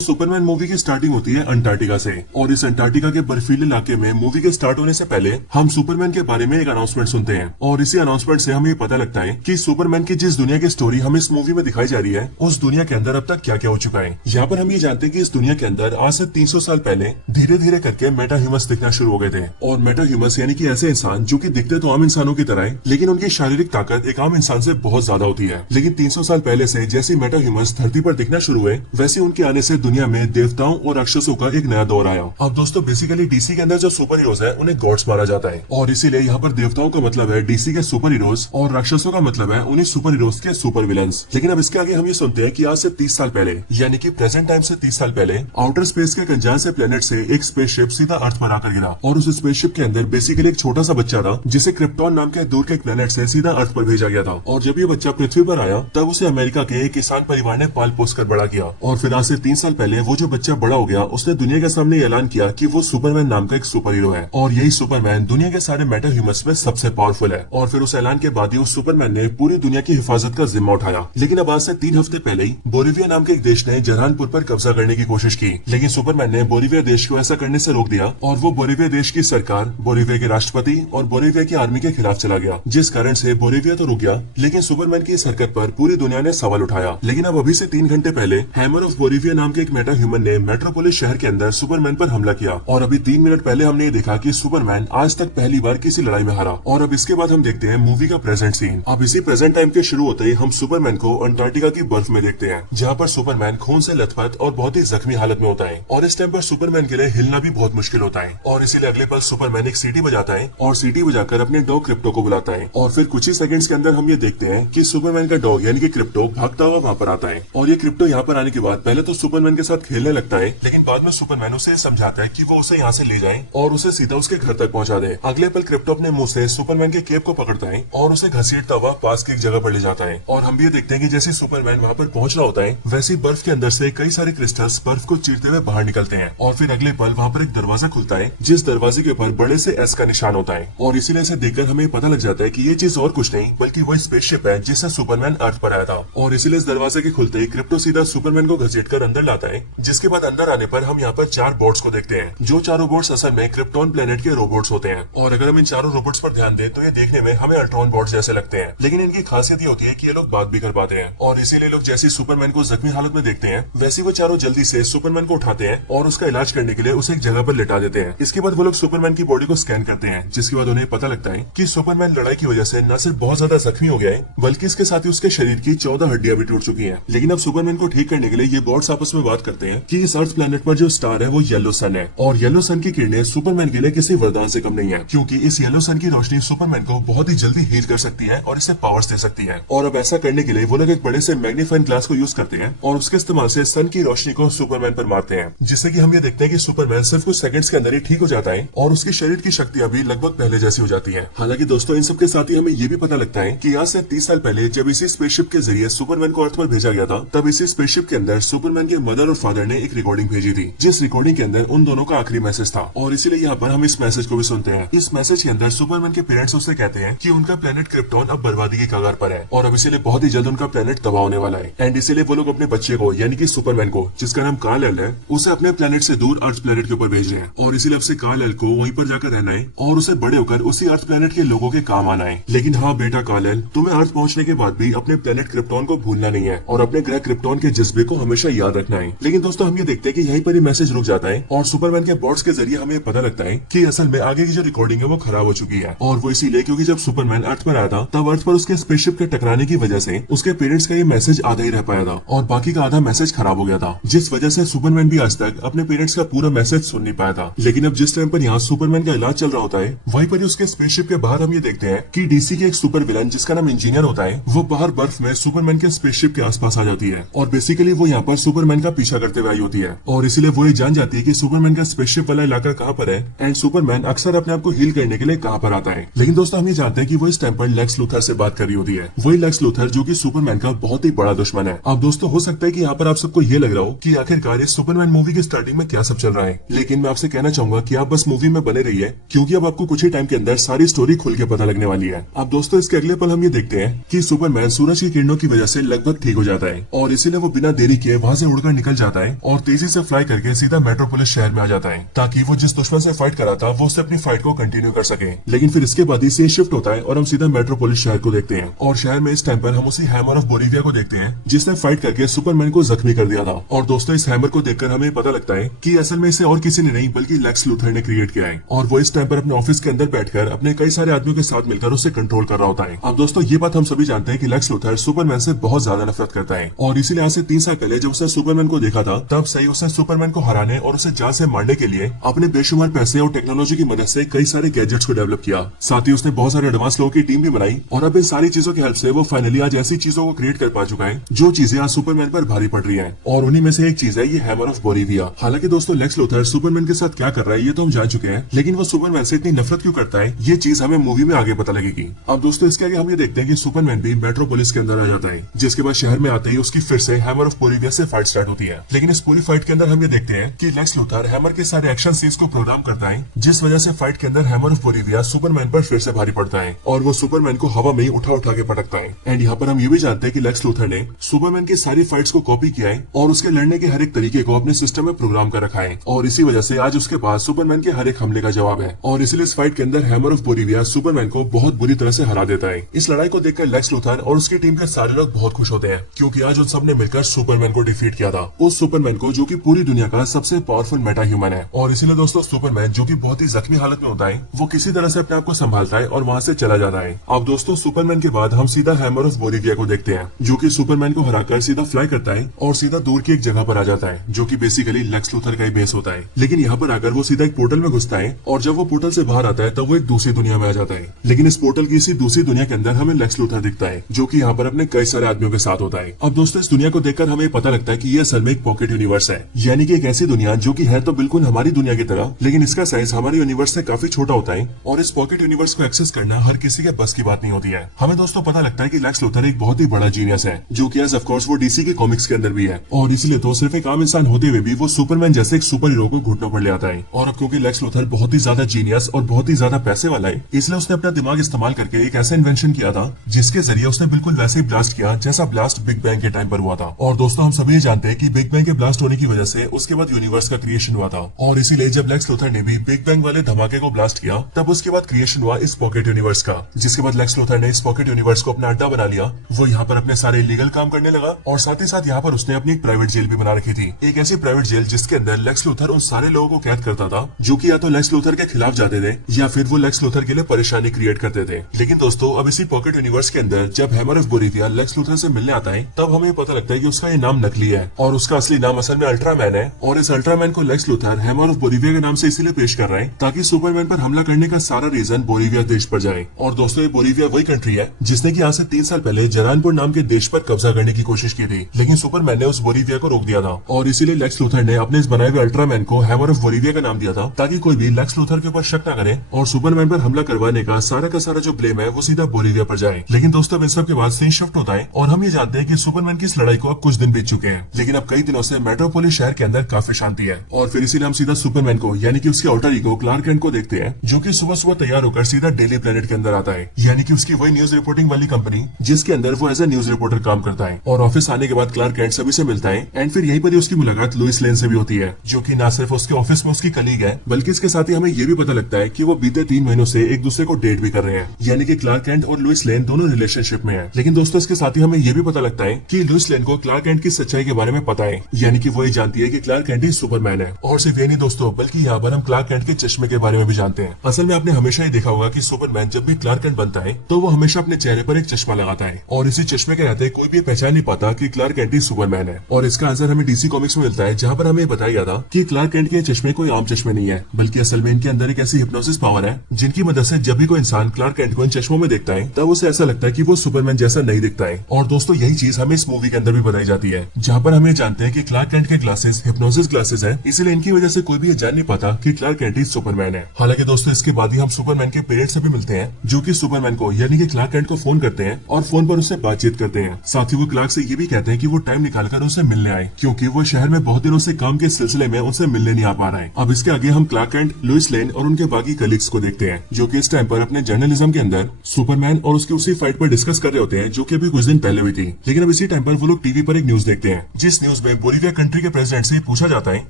Superman movie की starting होती है अंटार्कटिका से और इस अंटार्कटिका के बर्फीले इलाके में मूवी के स्टार्ट होने से पहले हम सुपरमैन के बारे में एक अनाउंसमेंट सुनते हैं और इसी अनाउंसमेंट से हमें पता लगता है कि सुपरमैन की जिस दुनिया की स्टोरी हमें इस मूवी में दिखाई जा रही है उस दुनिया के अंदर अब तक क्या क्या हो चुका है। यहाँ पर हम ये जानते हैं कि इस दुनिया के अंदर आज से 300 साल पहले धीरे धीरे करके मेटा ह्यूमस दिखना शुरू हो गए थे और मेटा ह्यूमस यानी कि ऐसे इंसान जो कि दिखते तो आम इंसानों की तरह है लेकिन उनकी शारीरिक ताकत एक आम इंसान से बहुत ज्यादा होती है। लेकिन 300 साल पहले से जैसे मेटा ह्यूमस धरती पर दिखना शुरू हुए वैसे उनके आने से दुनिया में देवताओं और राक्षसों का एक नया दौर आया। अब दोस्तों बेसिकली डीसी के अंदर जो सुपर हीरोज है उन्हें गॉड्स माना जाता है और इसीलिए यहाँ पर देवताओं का मतलब है डीसी के सुपर हीरोज और राक्षसों का मतलब है उन्हीं सुपर हीरोज के सुपर विलन्स। लेकिन अब इसके आगे हम ये सुनते हैं कि आज से 30 साल पहले यानी कि प्रेजेंट टाइम से 30 साल पहले आउटर स्पेस के कंजान से प्लेनेट से एक स्पेसशिप सीधा अर्थ पर आकर गिरा और उस स्पेसशिप के अंदर बेसिकली एक छोटा सा बच्चा था जिसे क्रिप्टॉन नाम के दूर के एक प्लेनेट से सीधा अर्थ पर भेजा गया था और जब ये बच्चा पृथ्वी पर आया तब उसे अमेरिका के एक किसान परिवार ने पाल पोस कर बड़ा किया और फिर आज से 3 साल पहले वो जो बच्चा बड़ा हो गया उसने दुनिया के सामने ऐलान किया कि वो सुपरमैन नाम का एक सुपर हीरो है और यही सुपरमैन दुनिया के सारे मेटा ह्यूमंस में सबसे पावरफुल है। और फिर उस ऐलान के बाद ही उस सुपरमैन ने पूरी दुनिया की हिफाजत का जिम्मा उठाया। लेकिन अब आज से 3 हफ्ते पहले ही बोलिविया नाम के एक देश ने जरहानपुर पर कब्जा करने की कोशिश की लेकिन सुपरमैन ने बोलिविया देश को ऐसा करने से रोक दिया और वो बोलिविया देश की सरकार, बोलिविया के राष्ट्रपति और बोलिविया की आर्मी के खिलाफ चला गया जिस कारण से बोलिविया तो रुक गया लेकिन सुपरमैन की इस हरकत पर पूरी दुनिया ने सवाल उठाया। लेकिन अब अभी से 3 घंटे पहले हैमर ऑफ बोलिविया नाम के एक मेटा ह्यूमन ने मेट्रोपोलिस शहर के अंदर सुपरमैन पर हमला किया और अभी 3 मिनट पहले हमने ये देखा कि सुपरमैन आज तक पहली बार किसी लड़ाई में हारा। और अब इसके बाद हम देखते हैं मूवी का प्रेजेंट सीन। अब इसी प्रेजेंट टाइम के शुरू होते ही हम सुपरमैन को अंटार्कटिका की बर्फ में देखते हैं जहाँ पर सुपरमैन खून से लथपथ और बहुत ही जख्मी हालत में होता है और इस टाइम पर सुपरमैन के लिए हिलना भी बहुत मुश्किल होता है और इसीलिए अगले पल सुपरमैन एक सीटी बजाता है और सीटी बजाकर अपने डॉग क्रिप्टो को बुलाता है और फिर कुछ ही सेकंड्स के अंदर हम ये देखते हैं कि सुपरमैन का डॉग यानी कि क्रिप्टो भागता हुआ वहाँ पर आता है और ये क्रिप्टो यहाँ पर आने के बाद पहले तो सुपरमैन के साथ खेलने लगता है लेकिन बाद में सुपरमैन उसे समझाता है कि वो उसे यहाँ से ले जाए और उसे सीधा उसके घर तक पहुँचा दे। अगले पल क्रिप्टो अपने मुंह से सुपरमैन के केप को पकड़ता है और उसे घसीटता हुआ पास की एक जगह पर ले जाता है और हम भी देखते हैं कि जैसे सुपरमैन वहाँ पर पहुँच रहा होता है वैसे बर्फ के अंदर से कई सारे क्रिस्टल्स बर्फ को चीरते हुए बाहर निकलते हैं और फिर अगले पल वहाँ पर एक दरवाजा खुलता है जिस दरवाजे के ऊपर बड़े से एस का निशान होता है और इसीलिए इसे देखकर हमें पता लग जाता है कि ये चीज और कुछ नहीं बल्कि वो स्पेसशिप है जिससे सुपरमैन अर्थ पर आया था। और इसीलिए इस दरवाजे के खुलते ही क्रिप्टो सीधा सुपरमैन को घसीटकर अंदर लाता है जिसके बाद अंदर आने पर हम यहाँ पर 4 बोट्स को देखते हैं जो चारों बोट्स असल में क्रिप्टॉन प्लेनेट के रोबोट्स होते हैं और अगर हम इन चारों रोबोट्स पर ध्यान दें तो ये देखने में हमें अल्ट्रॉन बोट्स जैसे लगते हैं लेकिन इनकी खासियत ये होती है कि ये लोग बात भी कर पाते हैं और इसीलिए लोग जैसे सुपरमैन को जख्मी हालत में देखते हैं वैसे वो चारों जल्दी से सुपरमैन को उठाते हैं और उसका इलाज करने के लिए उसे एक जगह पर लेटा देते हैं। इसके बाद वो लोग सुपरमैन की बॉडी को स्कैन करते हैं जिसके बाद उन्हें पता लगता है कि सुपरमैन लड़ाई की वजह से न सिर्फ बहुत ज्यादा जख्मी हो गया है बल्कि इसके साथ ही उसके शरीर की 14 हड्डियां भी टूट चुकी हैं। लेकिन अब सुपरमैन को ठीक करने के लिए ये बॉट्स आपस में बात करते हैं कि इस अर्थ प्लेनेट पर जो स्टार है वो येलो सन है और येलो सन की किरणें सुपरमैन के लिए किसी वरदान से कम नहीं है क्योंकि इस येलो सन की रोशनी सुपरमैन को बहुत ही जल्दी हील कर सकती है और इसे पावर्स दे सकती है। और अब ऐसा करने के लिए वो लोग एक बड़े से मैग्नीफाइंग ग्लास को यूज करते हैं और उसके इस्तेमाल से सन की रोशनी को सुपरमैन पर मारते हैं जिससे कि हम ये देखते हैं कि सुपरमैन सिर्फ कुछ सेकंड्स के अंदर ही ठीक हो जाता है और उसके शरीर की शक्तियां भी लगभग पहले जैसी हो जाती है। हालांकि दोस्तों इन सब के साथ ही हमें ये भी पता लगता है कि आज से 30 साल पहले जब इसी स्पेसशिप के जरिए सुपरमैन को अर्थ पर भेजा गया था तब इसी स्पेसशिप के अंदर सुपरमैन के मदर और फादर ने एक रिकॉर्डिंग भेजी थी जिस रिकॉर्डिंग के अंदर उन दोनों का आखिरी मैसेज था और इसीलिए यहाँ पर हम इस मैसेज को भी सुनते हैं। इस मैसेज के अंदर सुपरमैन के पेरेंट्स उससे कहते हैं कि उनका प्लेनेट क्रिप्टॉन अब बर्बादी के कगार पर है और अब इसीलिए बहुत ही जल्द उनका प्लेनेट तबाह होने वाला है एंड इसीलिए वो लोग अपने बच्चे को यानी कि सुपरमैन को जिसका नाम कार्ल-एल है उसे अपने प्लेनेट से दूर अर्थ प्लेनेट के ऊपर भेज रहे हैं और इसीलिए अब से कार्ल-एल को वहीं पर जाकर रहना है और उसे बड़े होकर उसी अर्थ प्लेनेट के लोगों के काम आना है। लेकिन हाँ बेटा कार्ल-एल, तुम्हें अर्थ पहुंचने के बाद भी अपने प्लेनेट क्रिप्टॉन को भूलना नहीं है और अपने ग्रह क्रिप्टॉन के जज्बे को हमेशा याद रखना है। लेकिन दोस्तों हम ये देखते हैं कि यहीं पर ही मैसेज रुक जाता है और सुपरमैन के बॉट्स के जरिए हमें पता लगता है कि असल में आगे की जो रिकॉर्डिंग है वो खराब हो चुकी है और वो इसीलिए क्योंकि जब सुपरमैन अर्थ पर आया था तब अर्थ पर उसके स्पेसशिप के टकराने की वजह से उसके पेरेंट्स का ये मैसेज आधा ही रह पाया था और बाकी का आधा मैसेज खराब हो गया था जिस वजह से सुपरमैन भी आज तक अपने पेरेंट्स का पूरा मैसेज सुन नहीं पाया था। लेकिन अब जिस टाइम पर यहाँ सुपरमैन का इलाज चल रहा होता है वहीं पर उसके स्पेसशिप के बाहर हम ये देखते हैं कि डीसी के एक सुपर विलन जिसका नाम इंजीनियर होता है वो बाहर बर्फ में सुपरमैन के स्पेसशिप के आसपास आ जाती है और बेसिकली वो यहाँ पर सुपरमैन का पीछा करते हुए आई होती है और इसीलिए वो ये जान जाती है कि सुपरमैन का स्पेसशिप वाला इलाका कहाँ पर है एंड सुपरमैन अक्सर अपने आप को हील करने के लिए कहाँ पर आता है। लेकिन दोस्तों हम ये जानते हैं कि वो इस टाइम पर लेक्स लूथर से बात कर रही होती है, वही लेक्स लूथर जो कि सुपरमैन का बहुत ही बड़ा दुश्मन है। अब दोस्तों हो सकता है कि यहाँ पर आप सबको ये लग रहा हो कि आखिरकार इस सुपरमैन मूवी की स्टार्टिंग में क्या सब चल रहा है, लेकिन मैं आपसे कहना चाहूंगा कि आप बस मूवी में बने रहिए क्योंकि अब आपको कुछ ही टाइम के अंदर सारी स्टोरी खुल के पता लगने वाली है। अब दोस्तों इसके अगले पल हम ये देखते हैं कि सुपरमैन सूरज की किरणों की वजह से लगभग ठीक हो जाता है और इसीलिए वो बिना देरी किए वहाँ से उड़कर निकल निकल जाता है और तेजी से फ्लाई करके सीधा मेट्रोपोलिस शहर में आ जाता है ताकि वो जिस दुश्मन से फाइट करा था वो उससे अपनी फाइट को कंटिन्यू कर सके। लेकिन फिर इसके बाद ही सीन शिफ्ट होता है और हम सीधा मेट्रोपोलिस शहर को देखते हैं और शहर में इस टाइम पर हम उसी हैमर ऑफ बोलिविया को देखते हैं जिसने फाइट करके सुपरमैन को जख्मी कर दिया था। और दोस्तों इस हैमर को देखकर हमें पता लगता है कि असल में इसे और किसी ने नहीं बल्कि लेक्स लूथर ने क्रिएट किया है और वो इस टाइम पर अपने ऑफिस के अंदर बैठकर अपने कई सारे आदमियों के साथ मिलकर उसे कंट्रोल कर रहा होता है। अब दोस्तों ये बात हम सभी जानते हैं कि लेक्स लूथर सुपरमैन से बहुत ज्यादा नफरत करता है और इसीलिए आज से 3 साल पहले जब उसने सुपरमैन को देखा था तब सही उसने सुपरमैन को हराने और उसे जान से मारने के लिए अपने बेशुमार पैसे और टेक्नोलॉजी की मदद से कई सारे गैजेट्स को डेवलप किया। साथ ही उसने बहुत सारे एडवांस लोगों की टीम भी बनाई और अब इन सारी चीजों की हेल्प से वो फाइनली आज ऐसी चीजों को क्रिएट कर पा चुका है जो चीजें आज सुपरमैन पर भारी पड़ रही है और उन्हीं में से एक चीज है ये हैमर ऑफ बोलिविया। हालांकि दोस्तों लेक्स लूथर सुपरमैन के साथ क्या कर रहा है ये तो हम जान चुके हैं, लेकिन वो सुपरमैन से इतनी नफरत क्यों करता है ये चीज हमें मूवी में आगे पता लगेगी। अब दोस्तों इसके आगे हम ये देखते हैं कि सुपरमैन भी मेट्रोपोलिस के अंदर आ जाता है, जिसके बाद शहर में आते ही उसकी फिर से हैमर ऑफ बोलिविया से फाइट स्टार्ट होती है। लेकिन इस पूरी फाइट के अंदर हम ये देखते हैं कि लेक्स लूथर हैमर के सारे एक्शन सीन्स को प्रोग्राम करता है, जिस वजह से फाइट के अंदर हैमर ऑफ बोलिविया सुपरमैन पर फिर से भारी पड़ता है और वो सुपरमैन को हवा में ही उठा उठा के पटकता है। एंड यहाँ पर हम ये भी जानते हैं कि लेक्स लूथर ने सुपरमैन की सारी फाइट्स को कॉपी किया है और उसके लड़ने के हर एक तरीके को अपने सिस्टम में प्रोग्राम कर रखा है और इसी वजह से आज उसके पास सुपरमैन के हर एक हमले का जवाब है और इसलिए इस फाइट के अंदर हैमर ऑफ बोलिविया सुपरमैन को बहुत बुरी तरह से हरा देता है। इस लड़ाई को देखकर लेक्स लूथर और उसकी टीम के सारे लोग बहुत खुश होते हैं क्योंकि आज उन सब ने मिलकर सुपरमैन को डिफीट किया था, उस सुपरमैन को जो कि पूरी दुनिया का सबसे पावरफुल मेटा ह्यूमन है। और इसीलिए दोस्तों सुपरमैन जो कि बहुत ही जख्मी हालत में होता है वो किसी तरह से अपने आप को संभालता है और वहाँ से चला जाता है। अब दोस्तों सुपरमैन के बाद हम सीधा हैमर ऑफ बोलिविया को देखते हैं जो कि सुपरमैन को हराकर सीधा फ्लाई करता है और सीधा दूर की एक जगह पर आ जाता है जो कि बेसिकली लेक्स लूथर का ही बेस होता है। लेकिन यहाँ पर आकर वो सीधा एक पोर्टल में घुसता है और जब वो पोर्टल से बाहर आता है तब वो एक दूसरी दुनिया में आ जाता है। लेकिन इस पोर्टल की इसी दूसरी दुनिया के अंदर हमें लेक्स लूथर दिखता है जो कि यहाँ पर अपने कई सारे आदमियों के साथ होता है। अब दोस्तों इस दुनिया को देखकर हमें पता लगता है कि ये असल में एक पॉकेट यूनिवर्स है, यानी कि एक ऐसी दुनिया जो कि है तो बिल्कुल हमारी दुनिया की तरह, लेकिन इसका साइज हमारे यूनिवर्स से काफी छोटा होता है और इस पॉकेट यूनिवर्स को एक्सेस करना हर किसी के बस की बात नहीं होती है। हमें दोस्तों पता लगता है कि लेक्स लूथर एक बहुत ही बड़ा जीनियस है जो कि ऑफ कोर्स वो डीसी के कॉमिक्स के अंदर भी है और इसीलिए तो सिर्फ एक आम इंसान होते हुए भी वो सुपरमैन जैसे एक सुपर हीरो को घुटनों पर ले आता है। और अब क्योंकि लेक्स लूथर बहुत ही ज्यादा जीनियस और बहुत ही ज्यादा पैसे वाला है इसलिए उसने अपना दिमाग इस्तेमाल करके एक ऐसा इन्वेंशन किया था जिसके जरिए उसने बिल्कुल वैसे ही ब्लास्ट किया जैसा ब्लास्ट बिग बैंग के टाइम पर हुआ था। और दोस्तों हम सभी जानते हैं कि बिग बैंग के ब्लास्ट होने की वजह से उसके बाद यूनिवर्स का क्रिएशन हुआ था और इसीलिए जब लेक्स लूथर ने भी बिग बैंग वाले धमाके को ब्लास्ट किया तब उसके बाद क्रिएशन हुआ इस पॉकेट यूनिवर्स का, जिसके बाद लेक्स लूथर ने इस पॉकेट यूनिवर्स को अपना अड्डा बना लिया। वो यहाँ पर अपने सारे इलीगल काम करने लगा और साथ ही साथ यहाँ पर उसने अपनी एक प्राइवेट जेल भी बना रखी थी, एक ऐसी प्राइवेट जेल जिसके अंदर लेक्स लूथर उन सारे लोगों को कैद करता था जो कि या तो लेक्स लूथर के खिलाफ जाते थे या फिर वो लेक्स लूथर के लिए परेशानी क्रिएट करते थे। लेकिन दोस्तों अब इसी पॉकेट यूनिवर्स के अंदर जब hammer of Bolivia Lex Luthor से मिलने आता है तब हमें पता लगता है कि उसका ये नाम नकली है और उसका असली नाम असल में अल्ट्रामैन है और इस अल्ट्रामैन को Lex Luthor hammer of Bolivia के नाम से इसीलिए पेश कर रहे हैं ताकि सुपरमैन पर हमला करने का सारा रीजन बोलिविया देश पर जाए। और दोस्तों ये बोलिविया वही कंट्री है जिसने की आज से 3 साल पहले जरानपुर नाम के देश पर कब्जा करने की कोशिश की थी, लेकिन सुपरमैन ने उस बोलिविया को रोक दिया था और इसीलिए लेक्स लूथर ने अपने इस बनाए हुए अल्ट्रामैन को हैमर ऑफ बोलिविया का नाम दिया था ताकि कोई भी लेक्स लूथर के ऊपर शक न करे और सुपरमैन पर हमला करवाने का सारा जो ब्लेम है वो सीधा बोलिविया पर जाए। लेकिन दोस्तों इन सब के बाद सीन शिफ्ट होता है और हम ये जानते हैं कि सुपरमैन की इस लड़ाई को अब कुछ दिन बीत चुके हैं, लेकिन अब कई दिनों से मेट्रोपोलिस शहर के अंदर काफी शांति है। और फिर इसीलिए हम सीधा सुपरमैन को यानी कि उसके आउटर ईगो क्लार्क कैंट को देखते हैं जो कि सुबह सुबह तैयार होकर सीधा डेली प्लेनेट के अंदर आता है, यानी कि उसकी वही न्यूज रिपोर्टिंग वाली कंपनी जिसके अंदर वो एज ए न्यूज रिपोर्टर काम करता है। और ऑफिस आने के बाद क्लार्क कैंट सभी से मिलता है एंड फिर यहीं पर ही उसकी मुलाकात लुइस लेन से भी होती है जो कि न सिर्फ उसके ऑफिस में उसकी कलीग है बल्कि इसके साथ ही हमें ये भी पता लगता है कि वो बीते 3 महीनों से एक दूसरे को डेट भी कर रहे हैं, यानी कि क्लार्क कैंट और लुइस लेन दोनों रिलेशनशिप में है। लेकिन दोस्तों इसके साथ ही हमें ये भी पता लगता है कि लुइस लेन को क्लार्क कैंट की सच्चाई के बारे में पता है, यानी कि वो ये जानती है कि क्लार्क कैंट ही सुपरमैन है। और सिर्फ ये नहीं दोस्तों बल्कि यहाँ पर हम क्लार्क कैंट के चश्मे के बारे में भी जानते हैं। असल में आपने हमेशा ही देखा होगा कि सुपरमैन जब भी क्लार्क कैंट बनता है तो वो हमेशा अपने चेहरे पर एक चश्मा लगाता है और इसी चश्मे के रहते कोई भी पहचान नहीं पाता कि क्लार्क कैंट ही सुपरमैन है। और इसका आंसर हमें डीसी कॉमिक्स में मिलता है जहाँ पर हमें बताया गया था कि क्लार्क कैंट के चश्मे कोई आम चश्मे नहीं है बल्कि असल में इनके अंदर एक ऐसी हिप्नोसिस पावर है जिनकी मदद से जब भी कोई इंसान क्लार्क कैंट को इन चश्मों में देखता है तब उसे ऐसा लगता है कि वो सुपरमैन जैसा नहीं दिखता है। और दोस्तों यही चीज हमें इस मूवी के अंदर भी बताई जाती है जहाँ पर हमें जानते हैं कि क्लार्क कैंट के ग्लासेस हिप्नोसिस ग्लासेस है, इसलिए इनकी वजह से कोई भी ये जान नहीं पाता कि क्लार्क कैंट ही सुपरमैन है। हालांकि दोस्तों इसके बाद ही हम सुपरमैन के पेरेंट्स से भी मिलते हैं जो कि सुपरमैन को यानी कि क्लार्क कैंट को फोन करते हैं और फोन पर उससे बातचीत करते हैं। साथ ही वो क्लार्क से ये भी कहते हैं कि वो टाइम निकालकर उनसे मिलने आए क्योंकि वो शहर में बहुत दिनों से काम के सिलसिले में उनसे मिलने नहीं आ पा रहा है। अब इसके आगे हम क्लार्क कैंट, लुइस लेन और उनके बाकी कलीग्स को देखते हैं जो कि इस टाइम पर अपने जर्नलिज्म के अंदर सुपरमैन और उसकी उसी फाइट पर डिस्कस कर रहे होते हैं जो कि अभी कुछ दिन पहले हुई थी। लेकिन अब इसी टाइम पर वो लोग टीवी पर एक न्यूज देखते हैं जिस न्यूज न्यूज में बोलिविया कंट्री के प्रेसिडेंट से पूछा जाता है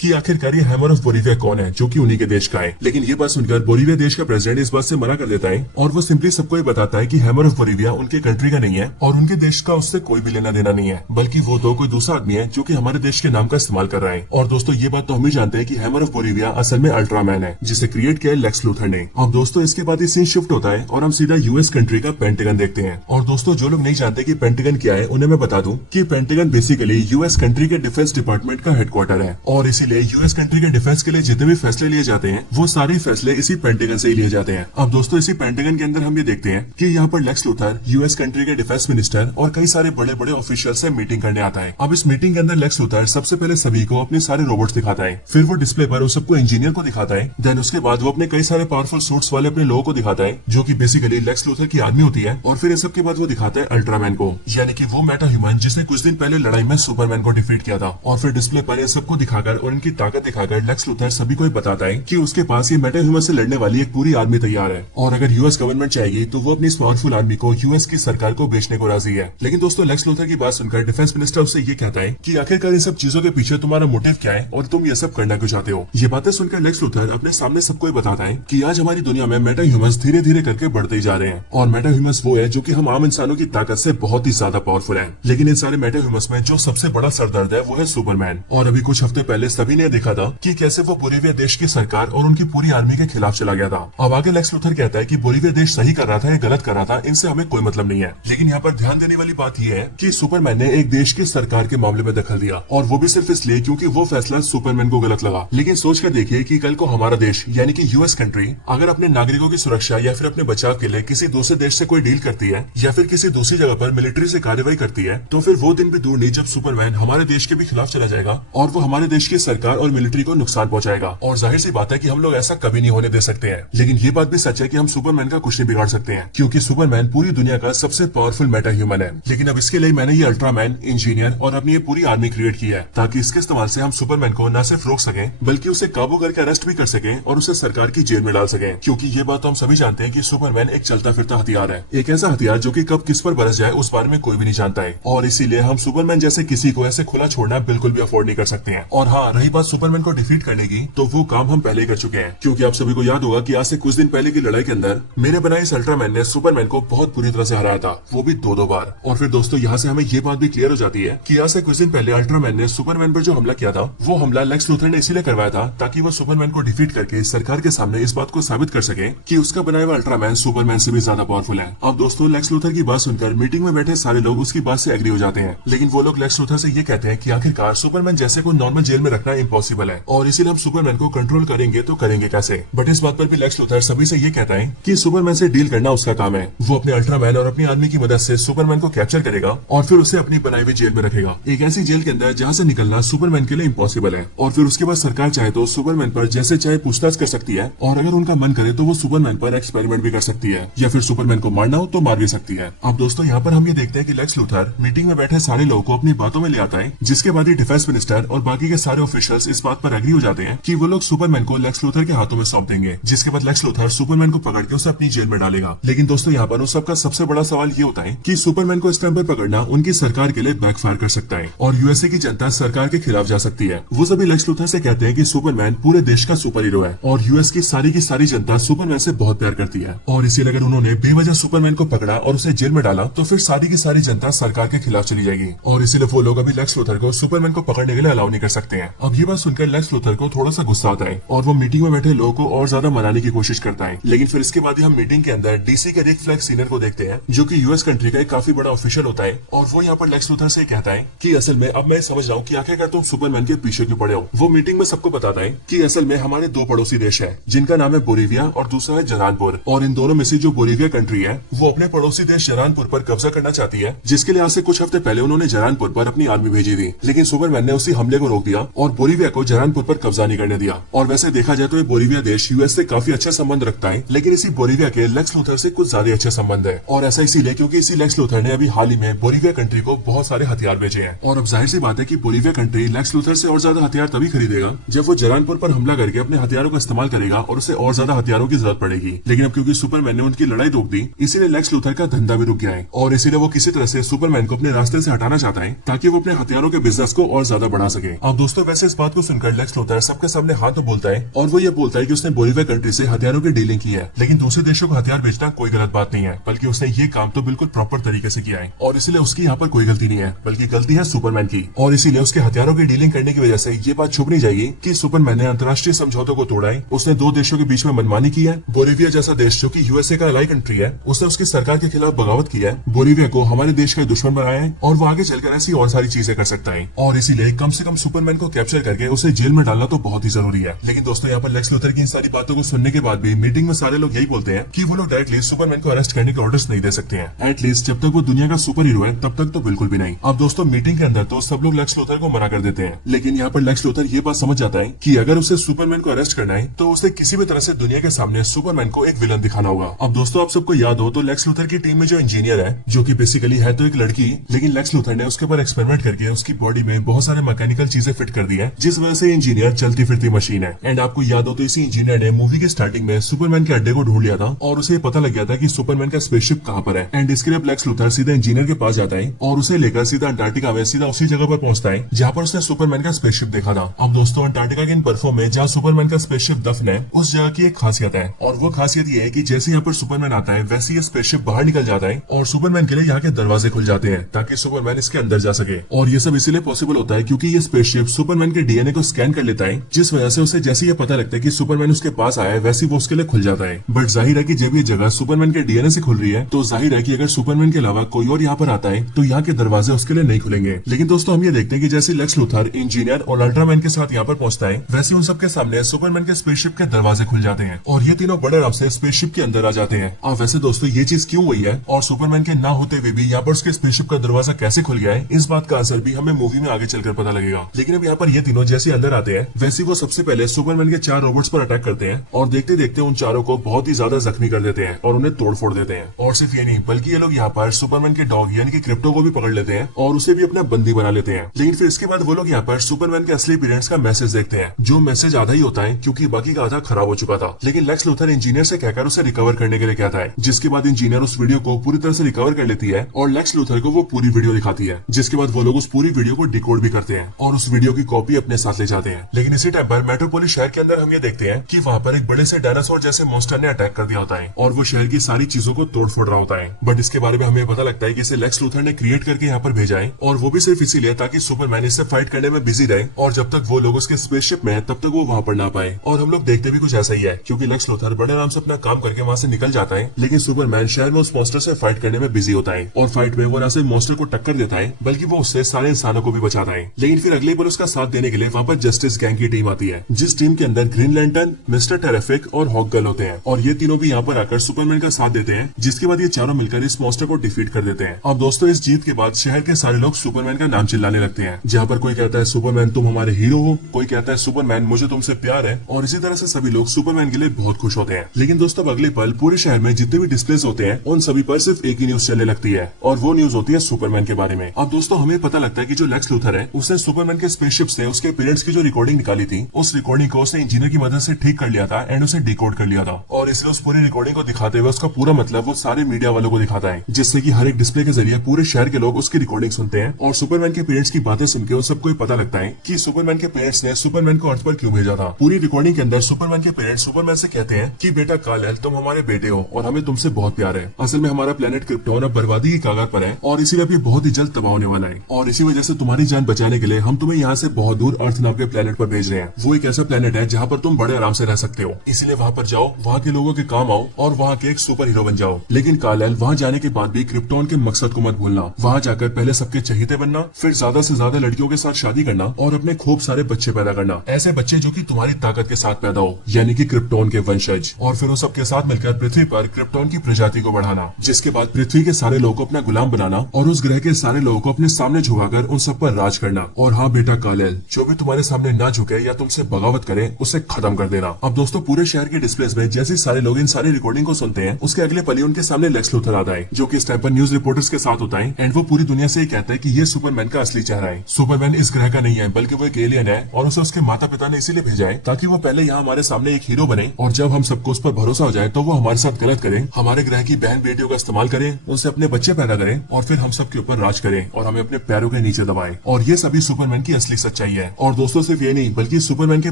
कि आखिरकार ये हैमर ऑफ बोलिविया कौन है, जो कि उन्हीं के देश का है। लेकिन ये बात सुनकर बोलिविया देश का प्रेसिडेंट इस बात से मना कर देता है और वो सिंपली सबको ये बताता है कि हैमर ऑफ बोलिविया उनके कंट्री का नहीं है और उनके देश का उससे कोई भी लेना देना नहीं है, बल्कि वो तो कोई दूसरा आदमी है जो कि हमारे देश के नाम का इस्तेमाल कर रहा है। और दोस्तों ये बात तो हम ही जानते हैं कि हैमर ऑफ बोलिविया असल में अल्ट्रामैन है, जिसे क्रिएट किया है लेक्स लूथर ने। अब दोस्तों इसके बाद ये सीन शिफ्ट होता है और हम सीधा यूएस कंट्री का पेंटागन देखते हैं। और दोस्तों जो लोग नहीं जानते कि पेंटागन क्या है, उन्हें मैं बता दूं कि पेंटागन बेसिकली यूएस कंट्री के डिफेंस डिपार्टमेंट का हेडक्वार्टर है और इसीलिए यूएस कंट्री के डिफेंस के लिए जितने भी फैसले लिए जाते हैं वो सारे फैसले इसी पेंटागन से ही लिए जाते हैं। अब दोस्तों इसी पेंटागन के अंदर हम ये देखते हैं कि यहाँ पर लेक्स लूथर यूएस कंट्री के डिफेंस मिनिस्टर और कई सारे बड़े बड़े ऑफिशियल से मीटिंग करने आता है। अब इस मीटिंग के अंदर लेक्स लूथर सबसे पहले सभी को अपने सारे रोबोट्स दिखाता है, फिर वो डिस्प्ले पर उस सबको इंजीनियर को दिखाता है। देन उसके बाद वो अपने कई सारे पावरफुल सूट्स वाले अपने लोगों को दिखाता है, जो कि बेसिकली लेक्स लूथर की आर्मी होती है। और फिर इन सब के बाद वो दिखाता है अल्ट्रामैन को, यानी कि वो मेटा ह्यूमन जिसने कुछ दिन पहले लड़ाई में सुपरमैन को डिफीट किया था। और फिर डिस्प्ले पर इन सबको दिखाकर और इनकी ताकत दिखाकर लेक्स लूथर सभी को बताता है कि उसके पास ये मेटा ह्यूमन से लड़ने वाली एक पूरी आर्मी तैयार है और अगर यूएस गवर्नमेंट चाहेगी तो वो अपनी इस पावरफुल आर्मी को यूएस की सरकार को बेचने को राजी है। लेकिन दोस्तों लेक्स लूथर की बात सुनकर डिफेंस मिनिस्टर उससे ये कहता है कि आखिरकार इन सब चीजों के पीछे तुम्हारा मोटिव क्या है और तुम ये सब करना क्यों चाहते हो। ये बातें सुनकर लेक्स लूथर अपने सामने सबको बताता है कि आज हमारी दुनिया में मेटा ह्यूमंस धीरे धीरे करके बढ़ते ही जा रहे हैं और मेटा ह्यूमंस वो है जो कि हम आम इंसानों की ताकत से बहुत ही ज्यादा पावरफुल है। लेकिन इन सारे मेटा ह्यूमंस में जो सबसे बड़ा सरदर्द है वो है सुपरमैन। और अभी कुछ हफ्ते पहले सभी ने देखा था कि कैसे वो बोलिविया देश की सरकार और उनकी पूरी आर्मी के खिलाफ चला गया था। अब आगे लेक्स लूथर कहता है कि बोलिविया देश सही कर रहा था या गलत कर रहा था, इनसे हमें कोई मतलब नहीं है। लेकिन यहाँ पर ध्यान देने वाली बात यह है कि सुपरमैन ने एक देश की सरकार के मामले में दखल दिया और वो भी सिर्फ इसलिए क्योंकि वो फैसला सुपरमैन को गलत लगा। लेकिन सोच कर देखिए कि कल को हमारा देश यानी कि यूएस कंट्री अगर अपने नागरिकों की सुरक्षा या फिर अपने बचाव के लिए किसी दूसरे देश से कोई डील करती है या फिर किसी दूसरी जगह पर मिलिट्री से कार्रवाई करती है, तो फिर वो दिन भी दूर नहीं जब सुपरमैन हमारे देश के भी खिलाफ चला जाएगा और वो हमारे देश की सरकार और मिलिट्री को नुकसान पहुंचाएगा। और जाहिर सी बात है कि हम लोग ऐसा कभी नहीं होने दे सकते हैं। लेकिन ये बात भी सच है कि हम सुपरमैन का कुछ नहीं बिगाड़ सकते हैं, क्योंकि सुपरमैन पूरी दुनिया का सबसे पावरफुल मेटा ह्यूमन है। लेकिन अब इसके लिए मैंने ये अल्ट्रामैन, इंजीनियर और अपनी ये पूरी आर्मी क्रिएट की है ताकि इसके इस्तेमाल से हम सुपरमैन को न सिर्फ रोक सकें बल्कि उसे काबू करके अरेस्ट भी कर सकें और उसे सरकार की जेल में डाल सकें। क्योंकि ये बात तो हम सभी जानते हैं कि सुपरमैन एक चलता फिरता हथियार है, एक ऐसा हथियार जो कि कब किस पर बरस जाए उस बारे में कोई भी नहीं जानता है। और इसीलिए हम सुपरमैन जैसे किसी को ऐसे खुला छोड़ना बिल्कुल भी अफोर्ड नहीं कर सकते हैं। और हाँ, रही बात सुपरमैन को डिफीट करने की, तो वो काम हम पहले ही कर चुके हैं। क्योंकि आप सभी को याद होगा कि आज से कुछ दिन पहले की लड़ाई के अंदर मेरे बनाए इस अल्ट्रामैन ने सुपरमैन को बहुत बुरी तरह से हराया था, वो भी दो बार। और फिर दोस्तों यहाँ से हमें ये बात भी क्लियर हो जाती है कि आज से कुछ दिन पहले अल्ट्रामैन ने सुपरमैन पर जो हमला किया था वो हमला लेक्स लूथर ने इसीलिए करवाया था ताकि वो सुपरमैन को डिफीट करके सरकार के सामने इस बात को साबित कर सके कि उसका बनाया हुआ अल्ट्रामैन सुपरमैन से भी ज्यादा पावरफुल है। अब दोस्तों लेक्स लूथर की बात सुनकर मीटिंग में बैठे सारे लोग उसकी बात से एग्री हो जाते हैं। लेकिन वो लोग लेक्स लूथर से ये कहते हैं कि आखिरकार सुपरमैन जैसे को नॉर्मल जेल में रखना इम्पॉसिबल है और इसीलिए हम सुपरमैन को कंट्रोल करेंगे तो करेंगे कैसे। बट इस बात पर भी लेक्स लूथर सभी से ये कहता है कि सुपरमैन से डील करना उसका काम है। वो अपने अल्ट्रामैन और अपनी आर्मी की मदद से सुपरमैन को कैप्चर करेगा और फिर उसे अपनी बनाई हुई जेल में रखेगा, एक ऐसी जेल के अंदर जहाँ से निकलना सुपरमैन के लिए इम्पॉसिबल है। और फिर उसके बाद सरकार चाहे तो सुपरमैन पर जैसे चाहे पूछताछ कर सकती है और अगर उनका मन करे तो वो सुपरमैन पर एक्सपेरिमेंट भी कर सकती है या फिर सुपरमैन को मारना हो तो मार भी सकती है। अब दोस्तों यहाँ पर हम ये देखते हैं कि लेक्स लूथर मीटिंग में बैठे सारे लोगों को अपनी बातों में ले आता है, जिसके बाद ही डिफेंस मिनिस्टर और बाकी के सारे ऑफिशियल्स इस बात पर एग्री हो जाते हैं कि वो लोग सुपरमैन को लेक्स लूथर के हाथों में सौंप देंगे, जिसके बाद लेक्स लूथर सुपरमैन को पकड़ के उसे अपनी जेल में डालेगा। लेकिन दोस्तों यहाँ पर उस सबका सबसे बड़ा सवाल ये होता है कि सुपरमैन को इस टाइम पर पकड़ना उनकी सरकार के लिए बैकफायर कर सकता है और यूएसए की जनता सरकार के खिलाफ जा सकती है। वो सभी लेक्स लूथर से कहते हैं कि सुपरमैन पूरे देश का सुपर हीरो है और यूएस की सारी जनता सुपरमैन से बहुत प्यार करती है और इसीलिए अगर उन्होंने बेवजह सुपरमैन को पकड़ा और उसे जेल में डाला तो फिर सारी की सारी जनता सरकार के खिलाफ चली जाएगी और इसीलिए वो लोग अभी लेक्स लूथर को सुपरमैन को पकड़ने के लिए अलाउ नहीं कर सकते हैं। अब ये बात सुनकर लेक्स लूथर को थोड़ा सा गुस्सा आता है और वो मीटिंग में बैठे लोगों को और ज्यादा मनाने की कोशिश करता है। लेकिन फिर इसके बाद हम मीटिंग के अंदर डीसी के रिक फ्लैग सीनियर को देखते हैं, जो कि यूएस कंट्री का एक काफी बड़ा ऑफिशियल होता है और वो यहाँ पर लेक्स लूथर से कहता है कि असल में अब मैं समझ रहा हूँ कि आखिरकार तुम सुपरमैन के पीछे क्यों पड़े हो। वो मीटिंग में सबको बताता है कि असल में हमारे दो पड़ोसी देश है जिनका नाम है बोलिविया और दूसरा है जरानपुर, और इन दोनों में से जो बोलिविया कंट्री है वो अपने पड़ोसी देश जरानपुर पर कब्जा करना चाहती है, जिसके लिए आज से कुछ हफ्ते पहले उन्होंने जरानपुर पर अपनी आर्मी भेजी थी। लेकिन सुपरमैन ने उसी हमले को रोक दिया और बोलिविया को जरानपुर पर कब्जा नहीं करने दिया। और वैसे देखा जाए तो ये बोलिविया देश यूएस से काफी अच्छे संबंध रखता है, लेकिन इसी बोलिविया के लेक्स लूथर से कुछ ज्यादा अच्छे संबंध है। और ऐसा इसीलिए क्योंकि इसी लेक्स लूथर ने अभी हाल ही में बोलिविया कंट्री को बहुत सारे हथियार बेचे हैं। और अब जाहिर सी बात है कि बोलिविया कंट्री लेक्स लूथर से और ज्यादा हथियार तभी खरीदेगा जब वो जरानपुर पर हमला करके अपने हथियारों का इस्तेमाल करेगा और उसे और ज्यादा हथियारों की जरूरत पड़ेगी। लेकिन अब क्योंकि सुपरमैन ने उनकी लड़ाई रोक दी, इसीलिए लेक्स लूथर का धंधा भी रुक गया है और इसीलिए वो किसी तरह से सुपरमैन को अपने रास्ते से हटाना चाहता है ताकि वो अपने हथियारों दोनों के बिजनेस को और ज्यादा बढ़ा सके। अब दोस्तों वैसे इस बात को सुनकर लेक्स लूथर सबके सामने हाथ तो बोलता है और वो ये बोलता है कि उसने बोलिविया कंट्री से हथियारों की डीलिंग की है, लेकिन दूसरे देशों को हथियार बेचना कोई गलत बात नहीं है, बल्कि उसने ये काम तो बिल्कुल प्रॉपर तरीके से किया है और इसीलिए उसकी यहाँ पर कोई गलती नहीं है, बल्कि गलती है सुपरमैन की। और इसीलिए उसके हथियारों की डीलिंग करने की वजह से ये बात छुप नहीं जाएगी कि सुपरमैन ने अंतर्राष्ट्रीय समझौतों को तोड़ा है। उसने दो देशों के बीच में मनमानी की है। बोलिविया जैसा देश जो कि यूएसए का अलाई कंट्री है, उसने उसकी सरकार के खिलाफ बगावत की है, बोलिविया को हमारे देश का दुश्मन बनाया है और वो आगे चलकर ऐसी और सारी चीजें कर सकता है। और इसीलिए कम से कम सुपरमैन को कैप्चर करके उसे जेल में डालना तो बहुत ही जरूरी है। लेकिन दोस्तों यहाँ पर लेक्स लूथर की इन सारी बातों को सुनने के बाद भी मीटिंग में सारे लोग यही बोलते हैं कि वो लोग डायरेक्टली सुपरमैन को अरेस्ट करने के ऑर्डर्स नहीं दे सकते हैं। एटलीस्ट जब तक वो दुनिया का सुपर हीरो है तब तक तो बिल्कुल भी नहीं। अब दोस्तों मीटिंग के अंदर तो सब लोग लेक्स लूथर को मना कर देते हैं, लेकिन यहाँ पर लेक्स लूथर ये बात समझ जाता है कि अगर उसे सुपरमैन को अरेस्ट करना है तो उसे किसी भी तरह से दुनिया के सामने सुपरमैन को एक विलन दिखाना होगा। अब दोस्तों आप सबको याद हो तो लेक्स लूथर की टीम में जो इंजीनियर है, जो कि बेसिकली है तो एक लड़की, लेकिन लेक्स लूथर ने उसके ऊपर एक्सपेरिमेंट करके उसकी बॉडी में बहुत सारे मैकेनिकल चीजें फिट कर दी है, जिस वजह से इंजीनियर चलती फिरती मशीन है। एंड आपको याद हो तो इसी इंजीनियर ने मूवी के स्टार्टिंग में सुपरमैन के अड्डे को ढूंढ लिया था और उसे पता लग गया था कि सुपरमैन का स्पेसशिप कहाँ पर है। एंड इसके लिए लेक्स लूथर सीधा इंजीनियर के पास जाता है और उसे लेकर सीधा अंटार्कटिका में सीधा उसी जगह पर पहुंचता है जहाँ पर उसने सुपरमैन का स्पेसशिप देखा था। अब दोस्तों अंटार्कटिका के इन बर्फों में जहाँ सुपरमैन का स्पेसशिप दफन है, उस जगह की एक खासियत है और वो खासियत ये है कि जैसे यहाँ पर सुपरमैन आता है वैसे ये स्पेसशिप बाहर निकल जाता है और सुपरमैन के लिए यहाँ के दरवाजे खुल जाते हैं ताकि सुपरमैन इसके अंदर जा सके। और ये सब इसीलिए पॉसिबल होता है क्योंकि ये स्पेसशिप सुपरमैन के डीएनए को स्कैन कर लेता है, जिस वजह से उसे जैसे ये पता लगता है कि सुपरमैन उसके पास आया है वैसे वो उसके लिए खुल जाता है। बट जाहिर है कि जब ये जगह सुपरमैन के डीएनए से खुल रही है तो जाहिर है कि अगर सुपरमैन के अलावा कोई और यहाँ पर आता है तो यहाँ के दरवाजे उसके लिए नहीं खुलेंगे। लेकिन दोस्तों हम ये देखते हैं कि जैसे लेक्स लूथर इंजीनियर और अल्ट्रामैन के साथ यहाँ पर पहुंचता है, वैसे उन सबके सामने सुपरमैन के स्पेसशिप के दरवाजे खुल जाते हैं और ये तीनों बड़े आराम से स्पेसशिप के अंदर आ जाते हैं। अब वैसे दोस्तों ये चीज क्यों हुई है और सुपरमैन के ना होते हुए भी यहाँ पर उसके स्पेसशिप का दरवाजा कैसे खुल गया है, इस बात का आंसर भी हमें मूवी में आगे चलकर पता लगेगा। लेकिन अब यहाँ पर ये तीनों जैसे अंदर आते हैं वैसे वो सबसे पहले सुपरमैन के 4 रोबोट्स पर अटैक करते हैं और देखते देखते उन चारों को बहुत ही ज्यादा जख्मी कर देते हैं और उन्हें तोड़ फोड़ देते हैं। और सिर्फ ये नहीं बल्कि ये लोग यहाँ पर सुपरमैन के डॉग यानी कि क्रिप्टो को भी पकड़ लेते हैं और उसे भी अपना बंदी बना लेते हैं। लेकिन फिर इसके बाद वो लोग यहाँ पर सुपरमैन के असली पेरेंट्स का मैसेज देखते हैं, जो मैसेज आधा ही होता है क्योंकि बाकी का आधा खराब हो चुका था। लेकिन लेक्स लूथर इंजीनियर से कहकर उसे रिकवर करने के लिए कहता है, जिसके बाद इंजीनियर उस वीडियो को पूरी तरह से रिकवर कर लेती है और लेक्स लूथर को वो पूरी वीडियो दिखाती है, जिसके बाद वो लोग उस पूरी वीडियो को डिकोड भी करते हैं और उस वीडियो की कॉपी अपने साथ ले जाते हैं। लेकिन इसी टाइम पर मेट्रोपोलिस शहर के अंदर हम ये देखते हैं कि वहाँ पर एक बड़े से डायनासोर जैसे मॉन्स्टर ने अटैक कर दिया होता है और वो शहर की सारी चीजों को तोड़ फोड़ रहा होता है। बट इसके बारे में हमें पता लगता है कि इसे लेक्स लूथर ने क्रिएट करके यहाँ पर भेजा है और वो भी सिर्फ इसीलिए ताकि सुपरमैन इससे फाइट करने में बिजी रहे और जब तक वो लोग उसके स्पेसशिप में है तब तक वो वहाँ पर ना पाए। और हम लोग देखते भी कुछ ऐसा ही है क्योंकि लेक्स लूथर बड़े आराम से अपना काम करके वहाँ से निकल जाता है, लेकिन सुपरमैन शहर में उस मॉन्स्टर से फाइट करने में बिजी होता है और फाइट में वो न सिर्फ मॉन्स्टर को टक्कर देता है बल्कि वो उससे सारे इंसानों को भी बचाता है। लेकिन फिर अगले पल उसका साथ देने के लिए वहाँ पर जस्टिस गैंग की टीम आती है, जिस टीम के अंदर ग्रीन लैंटर्न, मिस्टर टेरिफिक और हॉक गर्ल होते हैं और ये तीनों भी यहाँ पर आकर सुपरमैन का साथ देते हैं, जिसके बाद ये चारों मिलकर इस मॉन्स्टर को डिफीट कर देते हैं। अब दोस्तों इस जीत के बाद शहर के सारे लोग सुपरमैन का नाम चिल्लाने लगते हैं, जहाँ पर कोई कहता है सुपरमैन तुम हमारे हीरो हो, कोई कहता है सुपरमैन मुझे तुमसे प्यार है और इसी तरह से सभी लोग सुपरमैन के लिए बहुत खुश होते हैं। लेकिन दोस्तों अगले पल पूरे शहर में जितने भी डिस्प्लेस होते हैं उन सभी पर सिर्फ एक ही न्यूज चलने लगती है और वो न्यूज होती है सुपरमैन के बारे में। अब दोस्तों हमें पता लगता है कि जो लेक्स लूथर है उसने सुपरमैन के स्पेसशिप से उसके पेरेंट्स की जो रिकॉर्डिंग निकाली थी, उस रिकॉर्डिंग को उसने इंजीनियर की मदद से ठीक कर लिया था एंड उसे डिकोड कर लिया था और इसलिए उस पूरी रिकॉर्डिंग को दिखाते हुए उसका पूरा मतलब वो सारे मीडिया वालों को दिखाता है, जिससे कि हर एक डिस्प्ले के जरिए पूरे शहर के लोग उसकी रिकॉर्डिंग सुनते हैं और सुपरमैन के पेरेंट्स की बातें सुनकर उन सबको पता लगता है कि सुपरमैन के पेरेंट्स ने सुपरमैन को अर्थ पर क्यों भेजा था। पूरी रिकॉर्डिंग के अंदर सुपरमैन के पेरेंट्स सुपरमैन से कहते हैं कि बेटा काल तुम हमारे बेटे हो और हमें तुमसे बहुत प्यार है। असल में हमारा प्लेनेट क्रिप्टोन अब बर्बादी की कगार पर है और इसीलिए अब ये बहुत ही जल्द तबाह होने वाला है और इसी वजह से तुम्हारी जान बचाने के लिए हम तुम्हें यहाँ से बहुत दूर अर्थ नाम के प्लेनेट पर भेज रहे हैं। वो एक ऐसा प्लेनेट है जहाँ पर तुम बड़े आराम से रह सकते हो, इसलिए वहाँ पर जाओ, वहाँ के लोगों के काम आओ और वहाँ के एक सुपर हीरो बन जाओ। लेकिन काल वहाँ जाने के बाद भी क्रिप्टोन के मकसद को मत भूलना, वहाँ जाकर पहले सबके चहीते बनना, फिर ज्यादा से ज्यादा लड़कियों के साथ शादी करना और अपने खूब सारे बच्चे पैदा करना, ऐसे बच्चे जो कि तुम्हारी ताकत के साथ पैदा हो, यानी कि क्रिप्टोन के वंशज, और फिर उन सबके साथ मिलकर पृथ्वी पर क्रिप्टोन की प्रजाति को बढ़ाना, जिसके बाद पृथ्वी के सारे लोगों को अपना गुलाम बनाना और उस ग्रह के सारे लोगों को अपने सामने झुकाकर उन सब पर राज करना। और हाँ बेटा कालेल, जो भी तुम्हारे सामने ना झुके या तुमसे बगावत करे उसे खत्म कर देना। अब दोस्तों पूरे शहर के डिस्प्लेस में जैसे सारे लोग इन सारी रिकॉर्डिंग को सुनते हैं, उसके अगले पल ही उनके सामने लेक्स लूथर आता है, जो कि इस टाइम पर न्यूज रिपोर्टर्स के साथ होता है एंड वो पूरी दुनिया से कहता है कि ये सुपरमैन का असली चेहरा है। सुपरमैन इस ग्रह का नहीं है बल्कि वो एक एलियन है और उसे उसके माता पिता ने इसीलिए भेजा है ताकि वो पहले यहाँ हमारे सामने एक हीरो बने और जब हम सबको उस पर भरोसा हो जाए तो वो हमारे साथ गलत करें, हमारे ग्रह की बहन बेटियों का इस्तेमाल करें, उनसे अपने बच्चे पैदा करें और फिर हम सबके ऊपर राज करें और हमें अपने पैरों के नीचे दबाएं। और ये सभी सुपरमैन की असली सच्चाई है। और दोस्तों सिर्फ ये नहीं बल्कि सुपरमैन के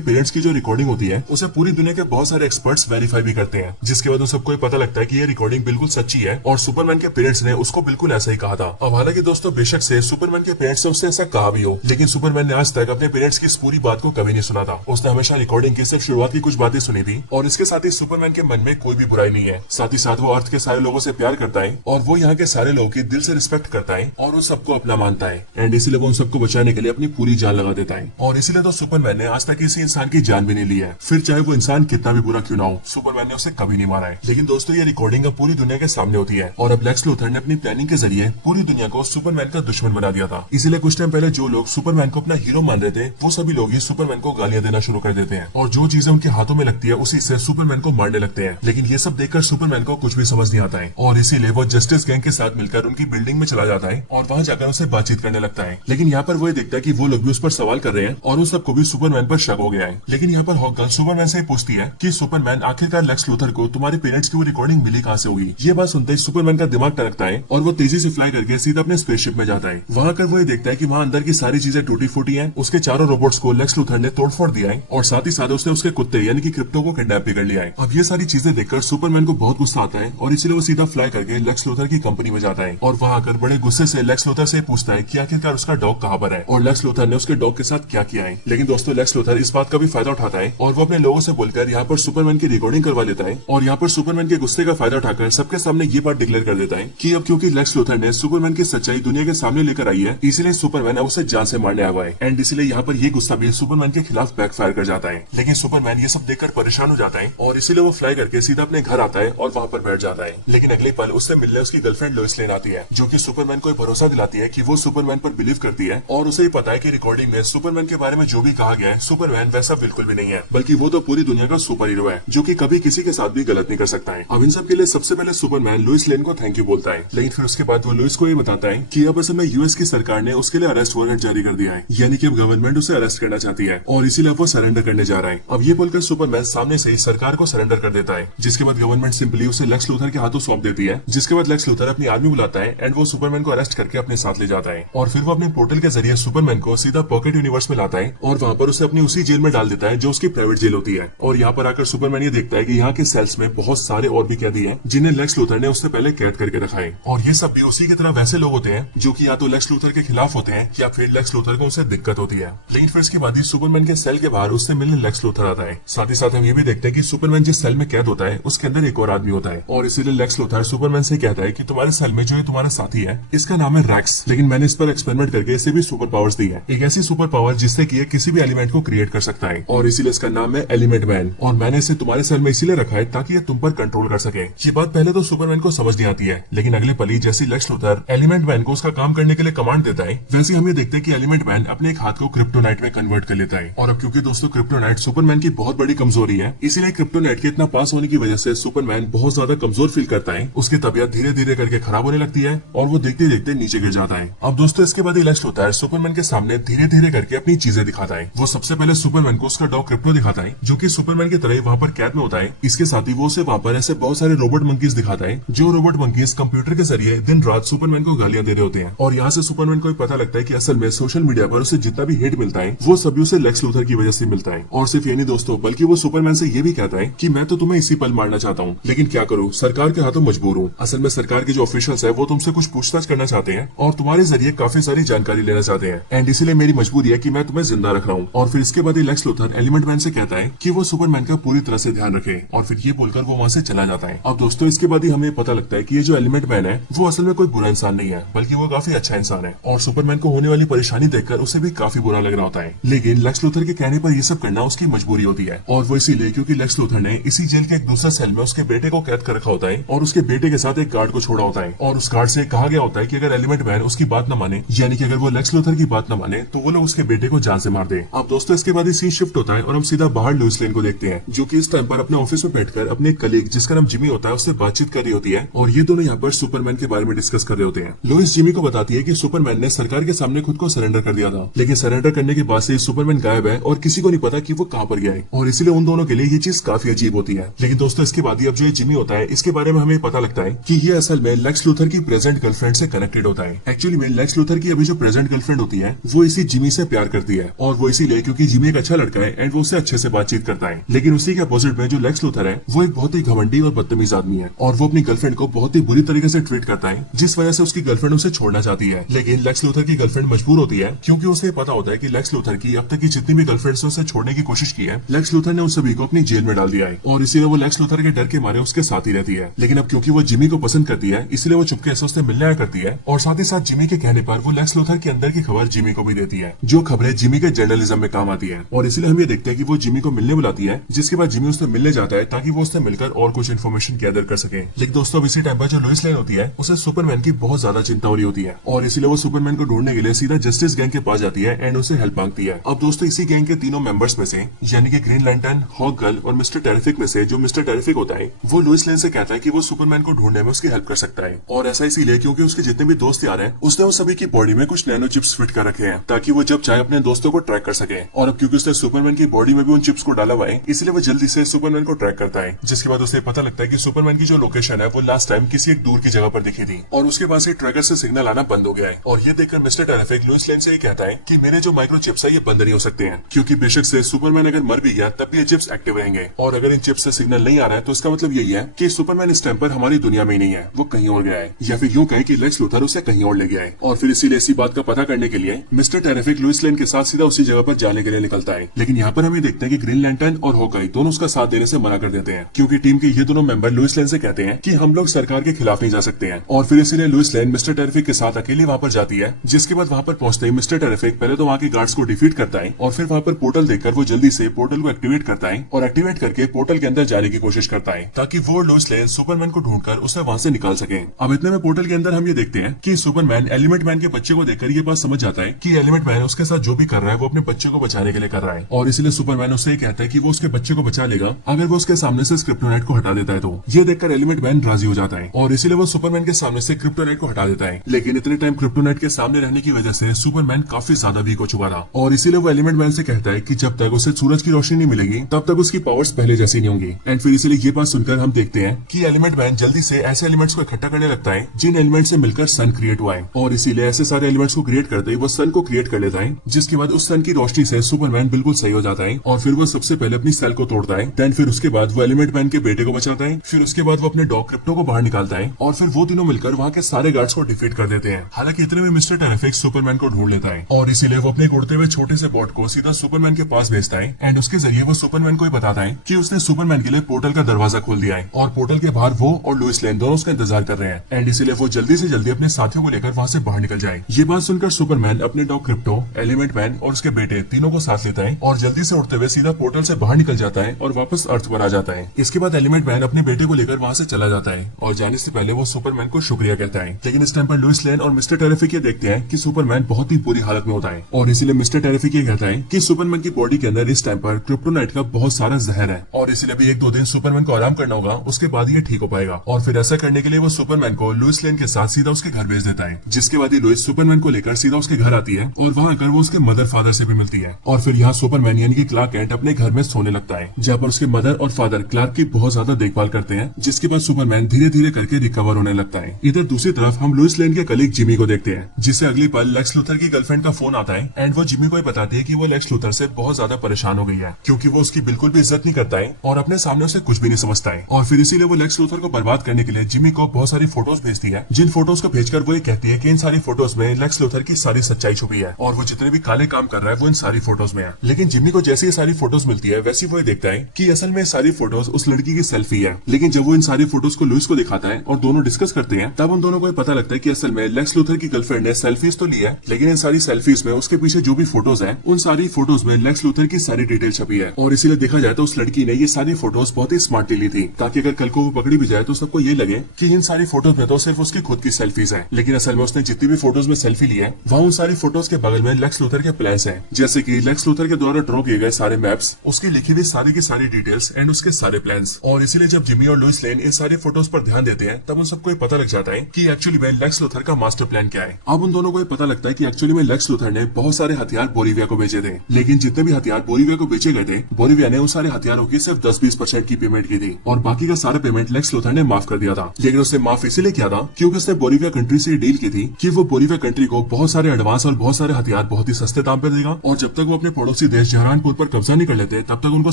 पेरेंट्स की जो रिकॉर्डिंग होती है उसे पूरी दुनिया के बहुत सारे एक्सपर्ट्स वेरीफाई भी करते हैं, जिसके बाद उन सबको पता लगता है कि ये रिकॉर्डिंग बिल्कुल सच्ची है और सुपरमैन के पेरेंट्स ने उसको बिल्कुल ऐसा ही कहा था। अब हालांकि दोस्तों बेशक से सुपरमैन के पेरेंट्स ने उससे ऐसा कहा भी हो, लेकिन सुपरमैन ने आज तक अपने पेरेंट्स की इस पूरी बात को कभी नहीं सुना था। उसने हमेशा रिकॉर्डिंग की सिर्फ शुरुआत की कुछ बातें सुनी थी और इसके साथ ही सुपरमैन के मन में कोई भी बुराई नहीं है। साथ ही साथ वो अर्थ के सारे लोगों से प्यार करता है और वो यहाँ के सारे लोगों की दिल से रिस्पेक्ट करता है और उन सबको अपना मानता है। एंड इसीलिए वो उन सबको बचाने के लिए अपनी पूरी जान लगा देता है। और इसीलिए तो सुपरमैन ने आज तक किसी इंसान की जान भी नहीं ली है, फिर चाहे वो इंसान कितना भी बुरा क्यों ना हो, सुपरमैन ने उसे कभी नहीं मारा है। लेकिन दोस्तों ये रिकॉर्डिंग अब पूरी दुनिया के सामने होती है और अब लेक्स लूथर ने अपनी प्लानिंग के जरिए पूरी दुनिया को सुपरमैन का दुश्मन बना दिया था। इसीलिए कुछ टाइम पहले जो लोग सुपरमैन को अपना हीरो मान रहे थे वो सभी लोग ही सुपरमैन को गालियां देना शुरू कर देते हैं और जो चीजें उनके हाथों में लगती है उसी से सुपरमैन को मारने लगते हैं। लेकिन ये सब देखकर सुपरमैन को कुछ भी समझ नहीं आता है और इसीलिए वो जस्टिस गैंग के साथ मिलकर उनकी बिल्डिंग में चला जाता है और वहाँ जाकर उनसे बातचीत करने लगता है। लेकिन यहाँ पर वो देखता है कि वो लोग भी उस पर सवाल कर रहे हैं और उन सबको भी सुपरमैन पर शक हो गया है। लेकिन यहाँ पर हॉकगर्ल सुपरमैन से पूछती है कि सुपरमैन आखिरकार लेक्स लूथर को तुम्हारे पेरेंट्स की वो रिकॉर्डिंग मिली कहाँ से होगी। ये बात सुनते ही सुपरमैन का दिमाग टरकता है और वो तेजी से फ्लाई करके सीधा अपने स्पेसशिप में जाता है। वहाँ कर वो देखता है कि वहाँ अंदर की सारी चीजें टूटी फूटी हैं, उसके चारों रोबोट्स को लेक्स लूथर ने तोड़फोड़ दिया है और साथ ही साथ उसने उसके कुत्ते यानी कि क्रिप्टो को किडनैप भी कर लिया है। अब ये सारी चीजें देखकर सुपरमैन को बहुत गुस्सा आता है और इसलिए वो सीधा फ्लाई करके लेक्स लूथर की कंपनी में जाता है और वहाँ आकर बड़े गुस्से से लेक्स लूथर से पूछता है कि आखिरकार उसका डॉग कहाँ पर है और लेक्स लूथर ने उसके डॉग के साथ क्या किया है। लेकिन दोस्तों लेक्स लूथर इस बात का भी फायदा उठाता है और वो अपने लोगों से बोलकर यहाँ पर सुपरमैन की रिकॉर्डिंग करवा लेता है और यहाँ पर सुपरमैन के गुस्से का फायदा उठाकर सबके सामने ये बात डिक्लेयर कर देता है कि अब क्योंकि लेक्स लूथर ने सुपरमैन की सच्चाई दुनिया के सामने लेकर आई है इसलिए सुपरमैन अब उसे जान से मारने आया है। एंड इसलिए यहाँ पर ये गुस्सा भी सुपरमैन के खिलाफ बैकफायर कर जाता है। लेकिन सुपरमैन ये सब देखकर परेशान हो जाता है और इसीलिए वो फ्लाई करके सीधा अपने घर आता है और वहाँ पर बैठ जाता है। लेकिन अगले पल उससे मिलने उसकी गर्लफ्रेंड लोइस लेन आती है जो कि सुपरमैन को भरोसा दिलाती है कि वो सुपरमैन पर बिलीव करती है और उसे पता है कि रिकॉर्डिंग में सुपरमैन के बारे में जो भी कहा गया है सुपरमैन वैसा बिल्कुल भी नहीं है, बल्कि वो तो पूरी दुनिया का सुपर हीरो है जो कि कभी किसी के साथ भी गलत नहीं कर सकता है। अब इन सब के लिए सबसे पहले सुपरमैन लुइस लेन को थैंक यू बोलता है, लेकिन फिर उसके बाद वो लुइस को ये बताता है कि अब असल में यूएस की सरकार ने उसके लिए अरेस्ट वारंट जारी कर दिया है, यानी कि अब गवर्नमेंट उसे अरेस्ट करना चाहती है और इसीलिए वो सरेंडर करने जा रहा है। अब ये बोलकर सुपरमैन सामने से ही सरकार को सरेंडर कर देता है, जिसके बाद गवर्नमेंट सिंपली उसे लेक्स लूथर के हाथों सौंप देती है। जिसके बाद लेक्स लूथर अपनी आर्मी बुलाता है एंड वो सुपरमैन को अरेस्ट करके अपने साथ ले जाता है और फिर वो अपने पोर्टल के जरिए सुपरमैन को सीधा पॉकेट यूनिवर्स में लाता है और वहाँ पर उसे अपनी उसी जेल में डाल देता है जो उसकी प्राइवेट जेल होती है। और यहाँ पर आकर सुपरमैन ये देखता है कि यहाँ के सेल्स में बहुत सारे और भी कैदी हैं जिन्हें लेक्स लूथर ने उससे पहले कैद करके रखा है और ये सब भी उसी की तरह वैसे लोग होते हैं जो कि या तो लेक्स लूथर के खिलाफ होते हैं या फिर लेक्स लूथर को उनसे दिक्कत होती है। लेकिन फिर इसके बाद ही सुपरमैन के सेल के बाहर उससे मिलने लेक्स लूथर आता है। साथ ही साथ हम ये भी देखते हैं कि सुपरमैन जिस सेल में कैद होता है उसके अंदर एक और आदमी होता है और इसीलिए लेक्स लूथर सुपरमैन से कहता है कि तुम्हारे सेल में जो ये तुम्हारा साथी है इसका नाम है रैक्स, लेकिन मैंने इस पर एक्सपेरिमेंट करके इसे भी सुपर पावर्स दी है, एक ऐसी सुपर पावर जिससे कि ये किसी भी एलिमेंट को क्रिएट कर सकता है और इसीलिए इसका नाम है एलिमेंट मैन और मैंने इसे तुम्हारे सेल में इसीलिए रखा है ताकि ये तुम पर कंट्रोल कर सके। ये बात पहले तो सुपरमैन को समझ नहीं आती है, लेकिन अगले पल ही जैसे लेक्स लूथर एलिमेंट मैन को उसका काम करने के लिए कमांड देता है वैसे हम ये देखते हैं कि एलिमेंट मैन अपने एक हाथ को क्रिप्टोनाइट में कन्वर्ट कर लेता है। और अब क्योंकि दोस्तों क्रिप्टोनाइट सुपरमैन की बहुत बड़ी कमजोरी है इसीलिए क्रिप्टोनाइट के इतना पास होने की वजह से सुपरमैन बहुत ज्यादा कमजोर फील करता है, उसकी तबियत धीरे धीरे करके खराब होने लगती है और वो देखते देखते नीचे गिर जाता है। अब दोस्तों इसके बाद लेक्स लूथर सुपरमैन के सामने धीरे धीरे करके अपनी चीजें दिखाता है। वो सबसे पहले सुपरमैन को उसका डॉग क्रिप्टो दिखाता है जो कि सुपरमैन की तरह वहाँ पर कैद में होता है। इसके साथ ही वो उसे वहाँ पर ऐसे बहुत सारे रोबोट मंकीज दिखाता है जो रोबोट मंकीज कंप्यूटर के जरिए दिन रात सुपरमैन को गालियां दे रहे होते हैं और यहाँ से सुपरमैन को पता लगता है कि असल में सोशल मीडिया पर उसे जितना भी हेट मिलता है वो सभी उसे लेक्स लूथर की वजह से मिलता है। और सिर्फ ये नहीं दोस्तों बल्कि वो सुपरमैन से ये भी कहता है कि मैं तो तुम्हें इसी पल मारना चाहता हूँ लेकिन क्या करूँ सरकार के हाथों मजबूर हूँ। असल में सरकार के जो ऑफिशियल्स है वो तुमसे कुछ पूछताछ करना चाहते हैं और तुम्हारे जरिए काफी सारी जानकारी लेना चाहते हैं एंड इसीलिए मेरी मजबूरी है कि मैं तुम्हें जिंदा रख रहा हूँ। और फिर इसके बाद लेक्स लूथर एलिमेंट मैन से कहता है कि वो सुपरमैन का पूरी तरह से ध्यान रखे और फिर ये बोलकर वो वहाँ से चला जाता है। अब दोस्तों इसके बाद ही हमें पता लगता है कि ये जो एलिमेंट मैन है वो असल में कोई बुरा इंसान नहीं है बल्कि वो काफी अच्छा इंसान है और सुपरमैन को होने वाली परेशानी देखकर उसे भी काफी बुरा लग रहा होता है। लेकिन लेक्स लूथर के कहने पर ये सब करना उसकी मजबूरी होती है और वो इसीलिए क्योंकि लेक्स लूथर ने इसी जेल के एक दूसरा सेल में उसके बेटे को कैद कर रखा होता है और उसके बेटे के साथ एक गार्ड को छोड़ा होता है और उस गार्ड से कहा गया होता है कि अगर एलिमेंट मैन उसकी बात न माने यानी कि अगर वो लेक्स लूथर की बात न माने तो वो लोग उसके बेटे को जान से मार दे। अब दोस्तों इसके बाद सीन शिफ्ट होता है और हम सीधा बाहर लुइस लेन को देखते हैं जो कि इस टाइम पर अपने ऑफिस में बैठकर अपने कलीग जिसका नाम जिमी होता है उससे बातचीत कर रही होती है और ये दोनों यहाँ पर सुपरमैन के बारे में डिस्कस कर रहे होते हैं। लुइस जिमी को बताती है कि सुपरमैन ने सरकार के सामने खुद को सरेंडर कर दिया था लेकिन सरेंडर करने के बाद से सुपरमैन गायब है और किसी को नहीं पता कि वो कहाँ पर गया है और इसीलिए उन दोनों के लिए ये चीज काफी अजीब होती है। लेकिन दोस्तों इसके बाद अब जो ये जिमी होता है इसके बारे में हमें पता लगता है कि ये असल में लेक्स लूथर की प्रेजेंट गर्लफ्रेंड से कनेक्टेड होता है। एक्चुअली में लेक्स लूथर की की अभी जो प्रेजेंट गर्लफ्रेंड होती है वो इसी जिमी से प्यार करती है, और वो इसीलिए क्योंकि जिमी एक अच्छा लड़का है एंड वो उससे अच्छे से बातचीत करता है। लेकिन उसी के अपोजिट में जो लेक्स लूथर है वो एक बहुत ही घमंडी और बदतमीज आदमी है, और वो अपनी गर्लफ्रेंड को बहुत ही बुरी तरीके से ट्रीट करता है, जिस वजह से उसकी गर्लफ्रेंड उसे छोड़ना चाहती है। लेकिन लेक्स लूथर की गर्लफ्रेंड मजबूर होती है, क्योंकि उसे पता होता है कि लेक्स लूथर की अब तक की जितनी भी गर्लफ्रेंड्स उसे छोड़ने की कोशिश की है, लेक्स लूथर ने उन सभी को अपनी जेल में डाल दिया है, और इसीलिए वो लेक्स लूथर के डर के मारे उसके साथ ही रहती है। लेकिन अब क्योंकि वो जिमी को पसंद करती है, इसलिए वो चुपके से उससे मिलने आया करती है, और साथ ही साथ जिमी के कहने पर वो लेक्स लूथर के अंदर की खबर जिमी को भी देती है, जो खबरें जिमी के जर्नलिज्म में काम आती है। और इसीलिए हम ये देखते हैं कि वो जिमी को मिलने बुलाती है, जिसके बाद जिमी उससे मिलने जाता है ताकि वो उससे मिलकर और कुछ इन्फॉर्मेशन गैदर कर सके। लेकिन दोस्तों इसी टाइम पर जो लुइस लेन होती है उसे सुपरमैन की बहुत ज्यादा चिंता हो रही होती है, और इसीलिए वो सुपरमैन को ढूंढने के लिए सीधा जस्टिस गैंग के पास जाती है एंड उसे हेल्प मांगती है। अब दोस्तों इसी गैंग के तीनों मेंबर्स में से यानी कि ग्रीन लैंटर्न, हॉक गर्ल और मिस्टर टेरिफिक में से जो मिस्टर टेरिफिक होता है वो लुइस लेन से कहता है कि वो सुपरमैन को ढूंढने में उसकी हेल्प कर सकता है, और ऐसा इसीलिए क्योंकि उसके जितने भी दोस्त यार हैं उसने उन सभी की बॉडी में कुछ नैनो चिप्स फिट कर रखे हैं ताकि वो जब चाहे अपने दोस्तों को ट्रैक कर सके। और अब क्योंकि उसने सुपरमैन की बॉडी में भी उन चिप्स को डाला हुआ है, इसलिए वो जल्दी से सुपरमैन को ट्रैक करता है, जिसके बाद उसे पता लगता है कि सुपरमैन की जो लोकेशन है वो लास्ट टाइम किसी एक दूर की जगह पर दिखी थी, और उसके बाद से ट्रैकर से सिग्नल आना बंद हो गया है। और ये देखकर मिस्टर टेरिफिक लुइस लेन से ये कहता है कि मेरे जो माइक्रो चिप्स है ये बंद नहीं हो सकते हैं, क्योंकि बेशक से सुपरमैन अगर मर भी गया तब भी ये चिप्स एक्टिव रहेंगे, और अगर इन चिप्स से सिग्नल नहीं आ रहा है तो इसका मतलब यही है कि सुपरमैन इस टाइम पर हमारी दुनिया में ही नहीं है, वो कहीं और गया है, या फिर यूं कहें कि लेक्स लूथर उसे कहीं और ले गया है। और फिर इसीलिए इसी बात का पता करने के लिए मिस्टर टेरिफिक लुइस लेन के साथ सीधा उसी जगह पर जाने के लिए निकलता है। लेकिन यहाँ पर हमें देखते हैं कि ग्रीन लैंटर्न और हॉकाई दोनों उसका साथ देने से मना कर देते हैं, क्योंकि टीम के ये दोनों मेंबर लुइस लेन से कहते हैं कि हम लोग सरकार के खिलाफ नहीं जा सकते हैं। और फिर इसीलिए लुइस लेन मिस्टर टेरिफिक के साथ अकेले वहाँ पर जाती है, जिसके बाद वहाँ पर पहुंचते ही मिस्टर टेरिफिक पहले तो वहाँ के गार्ड्स को डिफीट करता है, और फिर वहाँ पर पोर्टल देखकर वो जल्दी से पोर्टल को एक्टिवेट करता है, और एक्टिवेट करके पोर्टल के अंदर जाने की कोशिश करता है ताकि वो लुइस लेन सुपरमैन को ढूंढकर उसे वहाँ से निकाल सके। अब इतने में पोर्टल के अंदर हम ये देखते हैं कि सुपरमैन एलिमेंट मैन के बच्चे को देखकर ये बात समझ जाता है कि एलिमेंट मैन उसके साथ जो भी कर रहा है वो अपने बच्चे को बचाने के लिए कर रहा है, और इसलिए सुपरमैन उससे कहता है कि वो उसके बच्चे को बचा लेगा अगर वो उसके सामने से क्रिप्टोनाइट को हटा देता है। तो ये देखकर एलिमेंट मैन राजी हो जाता है, और इसीलिए वो सुपरमैन के सामने से क्रिप्टोनाइट को हटा देता है। लेकिन इतने टाइम क्रिप्टोनाइट के सामने रहने की वजह से सुपरमैन काफी ज्यादा वीक हो चुका था, और इसीलिए वो एलिमेंट मैन से कहता है कि जब तक उसे सूरज की रोशनी नहीं मिलेगी तब तक उसकी पावर्स पहले जैसी नहीं होंगी। एंड फिर इसीलिए ये बात सुनकर हम देखते हैं कि एलिमेंट मैन जल्दी से ऐसे एलिमेंट्स को इकट्ठा करने लगता है जिन एलिमेंट से मिलकर सन क्रिएट हुआ है, और इसीलिए ऐसे सारे एलिमेंट्स को क्रिएट करते ही वो सन को क्रिएट कर लेता है, जिसके बाद उस सन की रोशनी से सुपरमैन बिल्कुल सही हो जाता है, और फिर वो सबसे पहले अपनी सेल को तोड़ता है। देन फिर उसके बाद वो एलिमेंट मैन के बेटे को बचाता है, फिर उसके बाद वो अपने डॉग क्रिप्टो को बाहर निकालता है, और फिर वो तीनों मिलकर वहाँ के सारे गार्ड्स को डिफीट कर देते हैं। हालांकि इतने में मिस्टर टेरिफिक सुपरमैन को ढूंढ लेता है, और इसीलिए वो अपने उड़ते हुए छोटे से बॉट को सीधा सुपरमैन के पास भेजता है, एंड उसके जरिए वो सुपरमैन को बताता है कि उसने सुपरमैन के लिए पोर्टल का दरवाजा खोल दिया है, और पोर्टल के बाहर वो और लुइस लेन दोनों उसका इंतजार कर रहे हैं, एंड इसीलिए वो जल्दी से जल्दी अपने साथियों को लेकर वहाँ से बाहर निकल जाए। ये बात सुनकर सुपरमैन अपने डॉग क्रिप्टो, एलिमेंट मैन और उसके बेटे तीनों को साथ लेता है, और जल्दी से उड़ते हुए सीधा पोर्टल से बाहर निकल जाता है और वापस अर्थ पर आ जाता है। इसके बाद एलिमेंट मैन अपने बेटे को लेकर वहाँ से चला जाता है, और जाने से पहले वो सुपरमैन को शुक्रिया कहता है। लेकिन इस टाइम पर लुइस लेन और मिस्टर टेरिफिक ये देखते हैं कि सुपरमैन बहुत ही बुरी हालत में होता है, और इसीलिए मिस्टर टेरिफिक ये कहता है कि सुपरमैन की बॉडी के अंदर इस टाइम पर क्रिप्टोनाइट का बहुत सारा जहर है, और इसीलिए भी 1-2 दिन सुपरमैन को आराम करना होगा, उसके बाद ये ठीक हो पाएगा। और फिर ऐसा करने के लिए वो सुपरमैन को लुइस लेन के साथ सीधा उसके घर भेज देता है, जिसके बाद ही लुइस सुपरमैन को लेकर सीधा उसके घर आती है, और वहाँ आकर वो उसके मदर फादर से भी मिलती है। और फिर यहाँ सुपरमैन यानी कि क्लार्क केंट अपने घर में सोने लगता है, जहाँ पर उसके मदर और फादर क्लार्क की बहुत ज्यादा देखभाल करते हैं, जिसके बाद सुपरमैन धीरे धीरे करके रिकवर होने लगता है। इधर दूसरी तरफ हम लुइस लेन के कलीग जिमी को देखते हैं, जिसे अगली पल लेक्स लूथर की गर्लफ्रेंड का फोन आता है, एंड वो जिमी को बताती है कि वो लेक्स लूथर से बहुत ज्यादा परेशान हो गई है, क्योंकि वो उसकी बिल्कुल भी इज्जत नहीं करता है और अपने सामने उसे कुछ भी नहीं समझता है। और फिर इसीलिए वो लेक्स लूथर को बर्बाद करने के लिए जिमी को बहुत सारी फोटोज भेजती है, जिन फोटोज को भेजकर वो ये कहती है कि इन सारी फोटोज में लेक्स लूथर की सारी सच्चाई छुपी है, और वो जितने भी काले काम कर रहा है वो इन सारी फोटोज में है। लेकिन जिमी को जैसे ये सारी फोटोज मिलती है वैसे वो ये देखता है कि असल में सारी फोटोज उस लड़की की सेल्फी है। लेकिन जब वो इन सारी फोटोज को लुइस को दिखाता है और दोनों डिस्कस करते हैं, तब उन दोनों को पता लगता है कि असल में लेक्स लूथर की गर्लफ्रेंड ने सेल्फीज तो ली है, लेकिन इन सारी सेल्फीज में उसके पीछे जो भी फोटोज है उन सारी फोटोज में लेक्स लूथर की सारी डिटेल छपी है। और इसीलिए देखा जाए तो उस लड़की ने ये सारी फोटोज बहुत ही स्मार्टली ली थी, ताकि अगर कल को वो पकड़ी भी जाए तो सबको ये लगे कि इन सारी फोटोज में तो सिर्फ उसकी खुद की सेल्फीज है, लेकिन असल में उसने जितनी भी फोटोज में सेल्फी ली है वहाँ उन सारी फोटोज के बगल में लेक्स लूथर के प्लान्स हैं, जैसे कि लेक्स लूथर के द्वारा ड्रॉ किए गए सारे मैप्स, उसकी लिखी हुई सारी की सारी डिटेल्स एंड उसके सारे प्लान्स। और इसीलिए जब जिमी और लुइस लेन इन सारे फोटोज पर ध्यान देते हैं तब उन सबको पता लग जाता है कि एक्चुअली में लेक्स लूथर का मास्टर प्लान क्या है। अब उन दोनों को पता लगता है कि एक्चुअली में लेक्स लूथर ने बहुत सारे हथियार बोलिविया को बेचे थे, लेकिन जितने भी हथियार बोलिविया को बेचे गए थे बोलिविया ने उन सारे हथियारों की सिर्फ 10-20% की पेमेंट की थी, और बाकी का सारा पेमेंट लेक्स लूथर ने माफ कर दिया था। लेकिन उसने माफ इसीलिए किया था क्योंकि उसने बोलिविया कंट्री से डील की थी कि वो बोलिविया कंट्री को बहुत सारे एडवांस और बहुत सारे हथियार बहुत ही सस्ते दाम पे देगा, और जब तक वो अपने पड़ोसी देश जहारानपुर पर कब्जा नहीं कर लेते तब तक उनको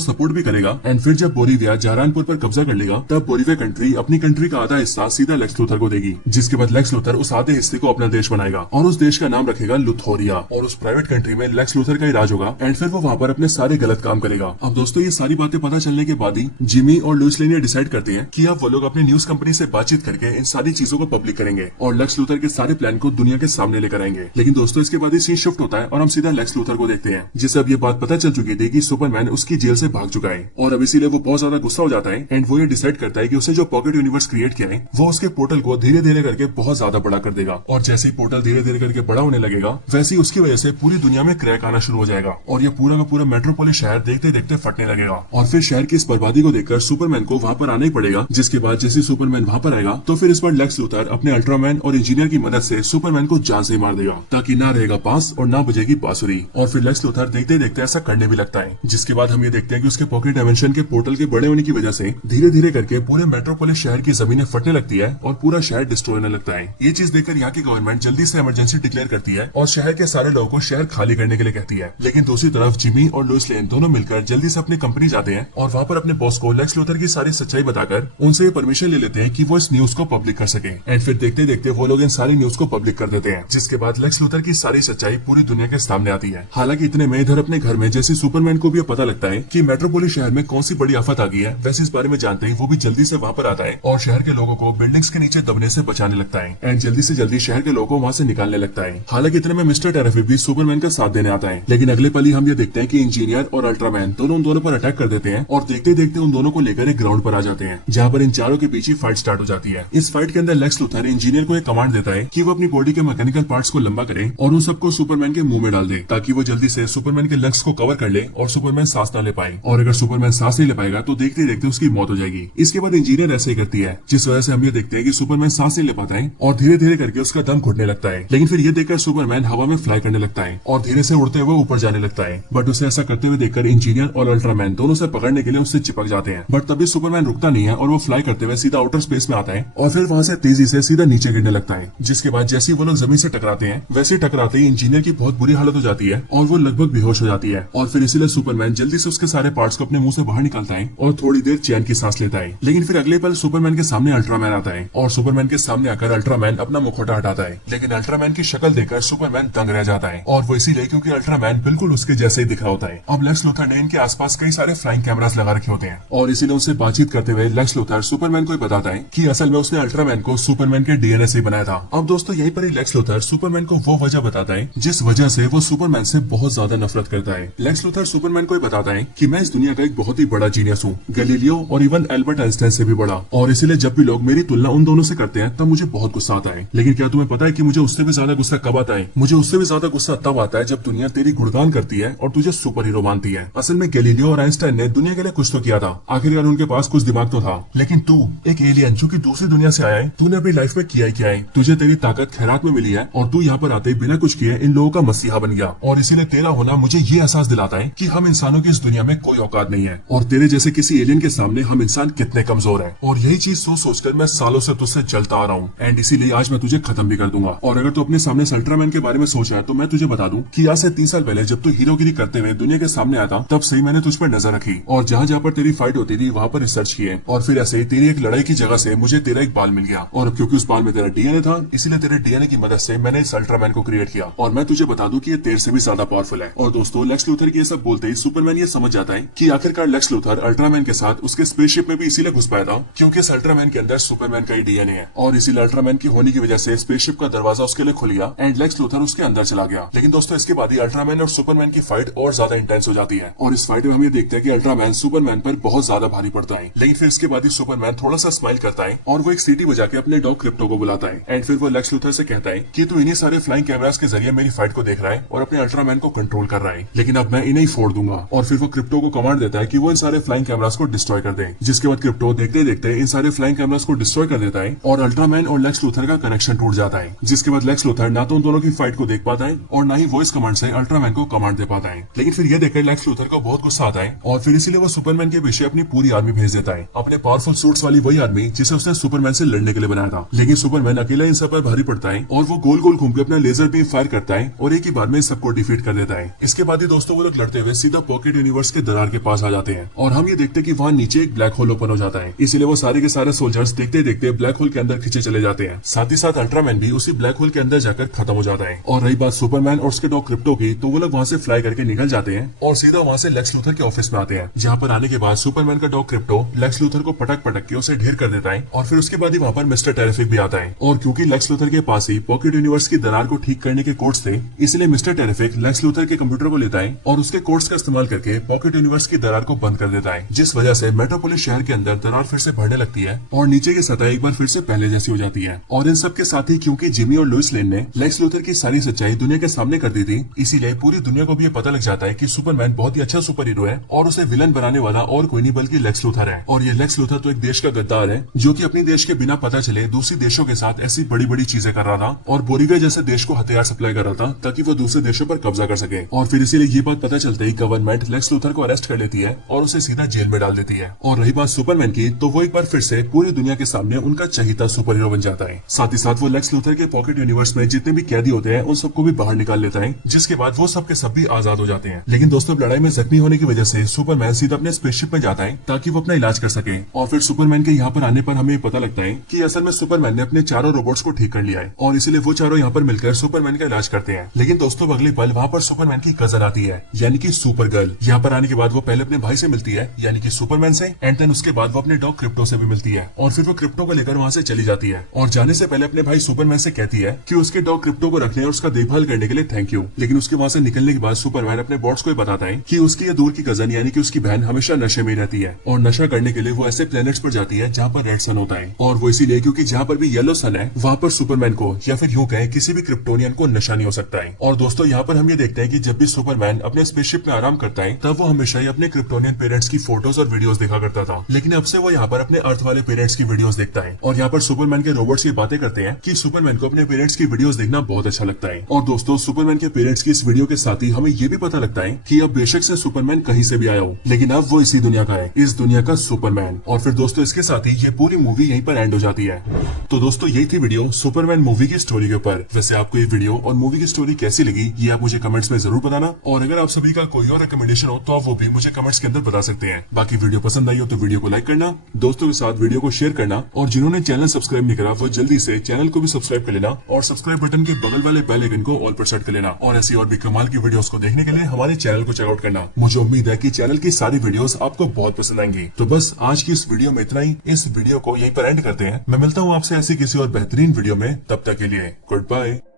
सपोर्ट भी करेगा। एंड फिर जब बोलिविया जहारानपुर पर कब्जा कर लेगा तब बोलिविया कंट्री अपनी कंट्री का आधा हिस्सा सीधा लेक्स लूथर को देगी, जिसके बाद लेक्स लूथर उस आधे हिस्से को अपना देश बनाएगा और उस देश का नाम रखेगा लुथोरिया, और उस प्राइवेट कंट्री में लेक्स लूथर का ही राज होगा। एंड फिर वो वहाँ पर अपने सारे गलत काम करेगा। अब दोस्तों ये सारी बातें पता चलने के बाद ही जिमी और लुइस लेन डिसाइड करते हैं कि अब वो लोग अपने न्यूज कंपनी से बातचीत करके इन सारी चीजों को पब्लिक करेंगे और लेक्स लूथर के सारे प्लान को दुनिया के सामने लेकर आएंगे। लेकिन दोस्तों इसके बाद ही सीन शिफ्ट होता है और हम सीधा लेक्स लूथर को देखते हैं, जिसे अब ये बात पता चल चुकी थी कि सुपरमैन उसकी जेल से भाग चुका है, और अब इसीलिए वो बहुत ज्यादा गुस्सा हो जाता है। एंड वो ये डिसाइड करता है कि उसे जो पॉकेट यूनिवर्स क्रिएट किया है वो उसके पोर्टल को धीरे धीरे करके बहुत ज्यादा बड़ा कर देगा, और जैसे ही पोर्टल धीरे धीरे करके बड़ा होने लगेगा वैसे ही उसकी वजह से पूरी दुनिया में क्रैक आना शुरू हो जाएगा, और ये पूरा का पूरा मेट्रोपोलिस शहर देखते देखते फटने लगेगा। और फिर शहर की इस बर्बादी को देखकर सुपरमैन को वहाँ पर आना ही पड़ेगा, जिसके बाद जैसे सुपरमैन वहाँ पर आएगा तो फिर इस बार लेक्स लूथर अपने अल्ट्रामैन और इंजीनियर की मदद से सुपरमैन को जान से मार देगा, ताकि ना रहेगा पास और ना बजेगी बांसुरी। और फिर लेक्स लूथर देखते देखते ऐसा करने भी लगता है, जिसके बाद हम ये देखते हैं कि उसके पॉकेट डायमेंशन के पोर्टल के बड़े होने की वजह से धीरे धीरे करके पूरे मेट्रोपोलिस शहर की जमीनें फटने लगती है और पूरा शहर डिस्ट्रॉय होने लगता है। ये चीज देखकर यहाँ की गवर्नमेंट जल्दी से इमरजेंसी डिक्लेयर करती है और शहर के सारे लोगों को शहर खाली करने के लिए कहती है। लेकिन दूसरी तरफ जिमी और लुइस लेन दोनों मिलकर जल्दी से अपनी कंपनी जाते हैं और वहाँ पर अपने बॉस को लेक्स लूथर की सारी सच्चाई बताकर उनसे परमिशन ले लेते हैं कि वो इस न्यूज को पब्लिक कर सके। एंड फिर देखते देखते वो लोग इन सारी न्यूज को पब्लिक कर देते हैं, जिसके बाद लेक्स लूथर की सारी सच्चाई पूरी दुनिया के सामने आती है। हालांकि इतने में इधर अपने घर में जैसे सुपरमैन को भी पता लगता है कि मेट्रोपोलिस शहर में कौन सी बड़ी आफत आ गई है, वैसे इस बारे में जानते ही वो भी जल्दी से वहाँ पर आता है और शहर के लोगों को बिल्डिंग्स के नीचे दबने से बचाने लगता है एंड जल्दी से जल्दी शहर के लोगों को वहाँ से निकालने लगता है। हालांकि इतने में मिस्टर टेरेफिक भी सुपरमैन का साथ देने आता है, लेकिन अगले पल ही हम ये देखते हैं कि इंजीनियर और अल्ट्रामैन दोनों उन दोनों पर अटैक कर देते हैं और देखते देखते उन दोनों को लेकर एक ग्राउंड पर आ जाते हैं, जहाँ पर इन चारों के बीच ही फाइट स्टार्ट हो जाती है। इस फाइट के अंदर लेक्स लूथर इंजीनियर को एक कमांड देता है कि वो अपनी बॉडी के मैकेनिकल पार्ट्स को लंबा करे और उन सबको सुपरमैन के मुंह में डाल दे, ताकि वो जल्दी से सुपरमैन के लंग्स को कवर कर ले और सुपरमैन सांस ना ले पाए, और अगर सुपरमैन सांस नहीं ले पाएगा तो देखते देखते उसकी मौत हो जाएगी। इसके बाद इंजीनियर ऐसे ही करती है, जिस वजह से हम ये देखते हैं कि सुपरमैन सांस नहीं ले पाता है और धीरे धीरे करके उसका दम घुटने लगता है। लेकिन फिर ये देखकर सुपरमैन हवा में फ्लाई करने लगता है और धीरे से उड़ते हुए ऊपर जाने लगता है, बट उसे ऐसा करते हुए देखकर इंजीनियर और अल्ट्रामैन दोनों से पकड़ने के लिए उससे चिपक जाते हैं। बट तभी सुपरमैन रुकता नहीं है और वो फ्लाई करते हुए सीधा आउटर स्पेस में आता है और फिर वहाँ से तेजी से सीधा नीचे गिरने लगता है, जिसके बाद जैसे ही वो लोग जमीन से टकराते हैं वैसे टकराते ही इंजीनियर की बहुत बुरी हालत हो जाती है और वो लगभग बेहोश हो जाती है। और फिर इसीलिए सुपरमैन जल्दी से उसके सारे पार्ट्स को अपने मुंह से बाहर निकालता है और थोड़ी देर चैन की सांस लेता है। लेकिन फिर अगले पल सुपरमैन के सामने अल्ट्रामैन आता है और सुपरमैन के सामने आकर अल्ट्रामैन अपना मुखौटा हटाता है, लेकिन अल्ट्रामैन की शक्ल देखकर सुपरमैन दंग रह जाता है, और वो इसीलिए क्योंकि अल्ट्रामैन बिल्कुल उसके जैसे ही दिख रहा होता है। अब लेक्स लूथर ने इनके आसपास कई सारे फ्लाइंग कैमरास लगा रखे होते हैं और इसीलिए उनसे बातचीत करते हुए लेक्स लूथर सुपरमैन को बताता है कि असल में उसने अल्ट्रामैन को सुपरमैन के डीएनए से बनाया था। अब दोस्तों यहीं पर ही लेक्स लूथर सुपरमैन को वो वजह बताता है जिस वजह से वो सुपरमैन से बहुत ज्यादा नफरत करता है। लेक्स लूथर सुपरमैन को बताता है कि मैं इस दुनिया का एक बहुत ही बड़ा जीनियस हूँ, गैलीलियो और इवन एल्बर्ट आइंस्टाइन से भी बड़ा, और इसीलिए जब भी लोग मेरी तुलना उन दोनों से करते हैं तब मुझे बहुत गुस्सा आता है। लेकिन क्या तुम्हें पता है कि मुझे उससे भी ज्यादा गुस्सा कब आता है? मुझे उससे भी ज्यादा गुस्सा तब आता है जब दुनिया तेरी गुणगान करती है और तुझे सुपर हीरो मानती है। असल में गैलीलियो और आइंस्टाइन ने दुनिया के लिए कुछ तो किया था, आखिरकार उनके पास कुछ दिमाग तो था, लेकिन तू एक एलियन जो कि दूसरी दुनिया से आया है, तूने अपनी लाइफ में किया ही क्या है? तुझे तेरी ताकत खैरात में मिली है और तू यहाँ पर आते ही बिना कुछ किए इन लोगों का मसीहा बन गया, और इसीलिए तेरा होना मुझे ये एहसास दिलाता है कि हम इंसानों की इस दुनिया में कोई औकात नहीं है और तेरे जैसे किसी एलियन के सामने हम इंसान कितने कमजोर हैं। और यही चीज सोच सोचकर मैं सालों से तुझसे जलता आ रहा हूँ एंड इसीलिए आज मैं तुझे खत्म भी कर दूंगा। और अगर तू अपने सामने अल्ट्रामैन के बारे में सोच रहा है तो मैं तुझे बता दूं कि आज से 3 साल पहले जब तू हीरोगिरी करते हुए दुनिया के सामने आया था तब से ही मैंने तुझ पर नजर रखी और जहाँ जहाँ पर तेरी फाइट होती थी वहाँ पर रिसर्च किए, और फिर ऐसे तेरी एक लड़ाई की जगह से मुझे तेरा एक बाल मिल गया, और क्योंकि उस बाल में तेरा डीएनए था इसीलिए तेरे डीएनए की मदद से मैंने इस अल्ट्रामैन को क्रिएट किया, और मैं तुझे बता दूं कि ये तेरे से भी ज्यादा पावरफुल है। और दोस्तों लेक्स लूथर की ये सब बोलते ही सुपरमैन ये समझ जाता है कि आखिरकार लेक्स लूथर अल्ट्रामैन के साथ उसके स्पेसशिप में भी इसीलिए घुस पाया था क्योंकि इस अल्ट्रामैन के अंदर सुपरमैन का ही डीएनए है, और इसीलिए अल्ट्रामैन की होने की वजह से स्पेसशिप का दरवाजा उसके लिए खुल गया एंड लेक्स लूथर उसके अंदर चला गया। लेकिन दोस्तों इसके बाद ही अल्ट्रामैन और सुपरमैन की फाइट और ज्यादा इंटेंस हो जाती है, और इस फाइट में हम ये देखते हैं कि अल्ट्रामैन सुपरमैन पर बहुत ज्यादा भारी पड़ता है। लेकिन फिर इसके बाद ही सुपरमैन थोड़ा सा स्माइल करता है और वो एक सीटी बजा के अपने डॉग क्रिप्टो को बुलाता है एंड फिर वो लेक्स लूथर से कहता है कि तू इन्हीं सारे फ्लाइंग कैमरास के जरिए मेरी फाइट को देख रहा है और अपने अल्ट्रामैन को कंट्रोल कर रहा है, लेकिन अब मैं इन्हें ही फोड़ दूंगा। और फिर वो क्रिप्टो को कमांड देता है कि वो इन सारे फ्लाइंग कैमरास को डिस्ट्रॉय कर दे, जिसके बाद क्रिप्टो देखते देखते इन सारे फ्लाइंग कैमरास को डिस्ट्रॉय कर देता है और अल्ट्रामैन और लेक्स लूथर का कनेक्शन टूट जाता है, जिसके बाद लेक्स लूथर ना तो उन दोनों की फाइट को देख पाता है और ना ही वॉइस कमांड से अल्ट्रामैन को कमांड दे पाता है। लेकिन फिर यह देखकर लेक्स लूथर को बहुत गुस्सा आता है और फिर इसीलिए वो सुपरमैन के पीछे अपनी पूरी आर्मी भेज देता है, अपने पावरफुल सूट्स वाली वही आर्मी जिसे उसने सुपरमैन से लड़ने के लिए बनाया था। लेकिन सुपरमैन अकेला इन सब पर भारी पड़ता है और वो वो गोल गोल घूम के अपना लेजर बीम फायर करता है और एक ही बार में सबको डिफीट कर देता है। इसके बाद ही दोस्तों वो लोग लड़ते हुए सीधा पॉकेट यूनिवर्स के दरार के पास आ जाते हैं और हम ये देखते हैं कि वहाँ नीचे एक ब्लैक होल ओपन हो जाता है। इसीलिए वो सारे के सारे सोल्जर्स देखते देखते ब्लैक होल के अंदर खींचे चले जाते हैं। साथ ही साथ अल्ट्रामैन भी उसी ब्लैक होल के अंदर जाकर खत्म हो जाता है। और रही बात सुपरमैन और उसके डॉग क्रिप्टो की, तो वो लोग वहाँ से फ्लाई करके निकल जाते हैं और सीधा वहाँ से लेक्स लूथर के ऑफिस में आते हैं, जहाँ पर आने के बाद सुपरमैन का डॉग क्रिप्टो लेक्स लूथर को पटक पटक के उसे ढेर कर देता है। और फिर उसके बाद ही वहाँ पर मिस्टर टेरिफिक भी आता है। और क्योंकि लेक्स लूथर के पास ही पॉकेट यूनिवर्स की दरार को ठीक करने के कोड्स थे, इसलिए मिस्टर टेरिफिक लेक्स लूथर के कंप्यूटर को लेता है और उसके कोड्स का इस्तेमाल करके पॉकेट यूनिवर्स की दरार को बंद कर देता है, जिस वजह से मेट्रोपोलिस शहर के अंदर दरार फिर से बढ़ने लगती है और नीचे की सतह एक बार फिर से पहले जैसी हो जाती है। और इन सब के साथ ही क्योंकि जिमी और लुइस लेन ने लेक्स लूथर की सारी सच्चाई दुनिया के सामने कर दी थी, इसीलिए पूरी दुनिया को भी ये पता लग जाता है कि सुपरमैन बहुत ही अच्छा सुपर हीरो है और उसे विलन बनाने वाला और कोई नहीं बल्कि लेक्स लूथर है। और ये लेक्स लूथर तो एक देश का गद्दार है, जो कि अपने देश के बिना पता चले दूसरी देशों के साथ ऐसी बड़ी बड़ी चीजें कर रहा था और बोरीगा जैसे देश को हथियार सप्लाई कर रहा था ताकि वो दूसरे देशों पर कब्जा कर सके। और फिर इसीलिए ये बात पता चलते ही गवर्नमेंट लेक्स लूथर को अरेस्ट कर लेती है और उसे सीधा जेल में डाल देती है। और रही बात सुपरमैन की, तो वो एक बार फिर से पूरी दुनिया के सामने उनका चहीता सुपर हीरो बन जाता है। साथ ही साथ वो लेक्स लूथर के पॉकेट यूनिवर्स में जितने भी कैदी होते हैं उन सबको भी बाहर निकाल लेता है, जिसके बाद वो सब के सब भी आजाद हो जाते हैं। लेकिन दोस्तों लड़ाई में जख्मी होने की वजह से सुपरमैन सीधा अपने स्पेसशिप में जाता है ताकि वो अपना इलाज कर सके। और फिर सुपरमैन के यहाँ पर आने पर हमें पता लगता है कि असल में सुपरमैन ने अपने चारों रोबोट्स को ठीक कर लिया है और इसीलिए वो चारों यहाँ पर मिलकर सुपरमैन का इलाज करते हैं। लेकिन दोस्तों अगले पल वहाँ पर सुपरमैन की कजन आती है, यानी कि सुपर गर्ल। यहाँ पर आने के बाद वो पहले अपने भाई से मिलती है, यानी कि सुपरमैन से, एंड देन उसके बाद वो अपने डॉग क्रिप्टो से भी मिलती है और फिर वो क्रिप्टो को लेकर वहाँ से चली जाती है। और जाने से पहले अपने भाई सुपरमैन से कहती है कि उसके डॉग क्रिप्टो को रखने और उसका देखभाल करने के लिए थैंक यू। लेकिन उसके वहाँ से निकलने के बाद सुपरमैन अपने बॉट्स को बताता है कि उसकी ये दूर की कजन यानी कि उसकी बहन हमेशा नशे में रहती है और नशा करने के लिए वो ऐसे प्लैनेट्स पर जाती है जहाँ पर रेड सन होता है। और वो इसीलिए क्योंकि जहाँ पर भी येलो सन है वहाँ पर सुपरमैन को या फिर यूं कहें किसी भी क्रिप्टोनियन को नशा नहीं हो सकता है। और दोस्तों यहाँ पर हम ये देखते हैं कि जब भी सुपरमैन अपने स्पेसशिप में आराम करता है तब वो हमेशा ही अपने क्रिप्टोनियन पेरेंट्स की फोटोज और वीडियोस देखा करता था, लेकिन अब से वो यहाँ पर अपने अर्थ वाले पेरेंट्स की वीडियोस देखता है। और यहाँ पर सुपरमैन के रोबोट्स ये बातें करते हैं कि सुपरमैन को अपने पेरेंट्स की वीडियोस देखना बहुत अच्छा लगता है। और दोस्तों सुपरमैन के पेरेंट्स की इस वीडियो के साथ ही हमें ये भी पता लगता है कि अब बेशक से सुपरमैन कहीं से भी आया हो, लेकिन अब वो इसी दुनिया का है, इस दुनिया का सुपरमैन। और फिर दोस्तों इसके साथ ही ये पूरी मूवी यहीं पर एंड हो जाती है। तो दोस्तों यही थी वीडियो सुपरमैन मूवी की स्टोरी के ऊपर। वैसे आपको ये वीडियो और मूवी की स्टोरी कैसी लगी ये आप मुझे कमेंट्स में जरूर बताना, और अगर आप सभी का कोई और रिकमेंडेशन हो तो आप वो भी मुझे कमेंट्स के अंदर बता सकते हैं। बाकी वीडियो पसंद आई हो तो वीडियो को लाइक करना, दोस्तों के साथ वीडियो को शेयर करना, और जिन्होंने चैनल सब्सक्राइब नहीं करा वो जल्दी से चैनल को भी सब्सक्राइब कर लेना और सब्सक्राइब बटन के बगल वाले बेल आइकन को ऑल पर सेट कर लेना। और ऐसी और भी कमाल की वीडियोस को देखने के लिए हमारे चैनल को चेकआउट करना। मुझे उम्मीद है कि चैनल की सारी वीडियोस आपको बहुत पसंद आएंगी। तो बस आज की इस वीडियो में इतना ही। इस वीडियो को यहीं पर एंड करते हैं। मैं मिलता हूँ आपसे ऐसी किसी और बेहतरीन वीडियो में, तब तक के लिए गुड बाय।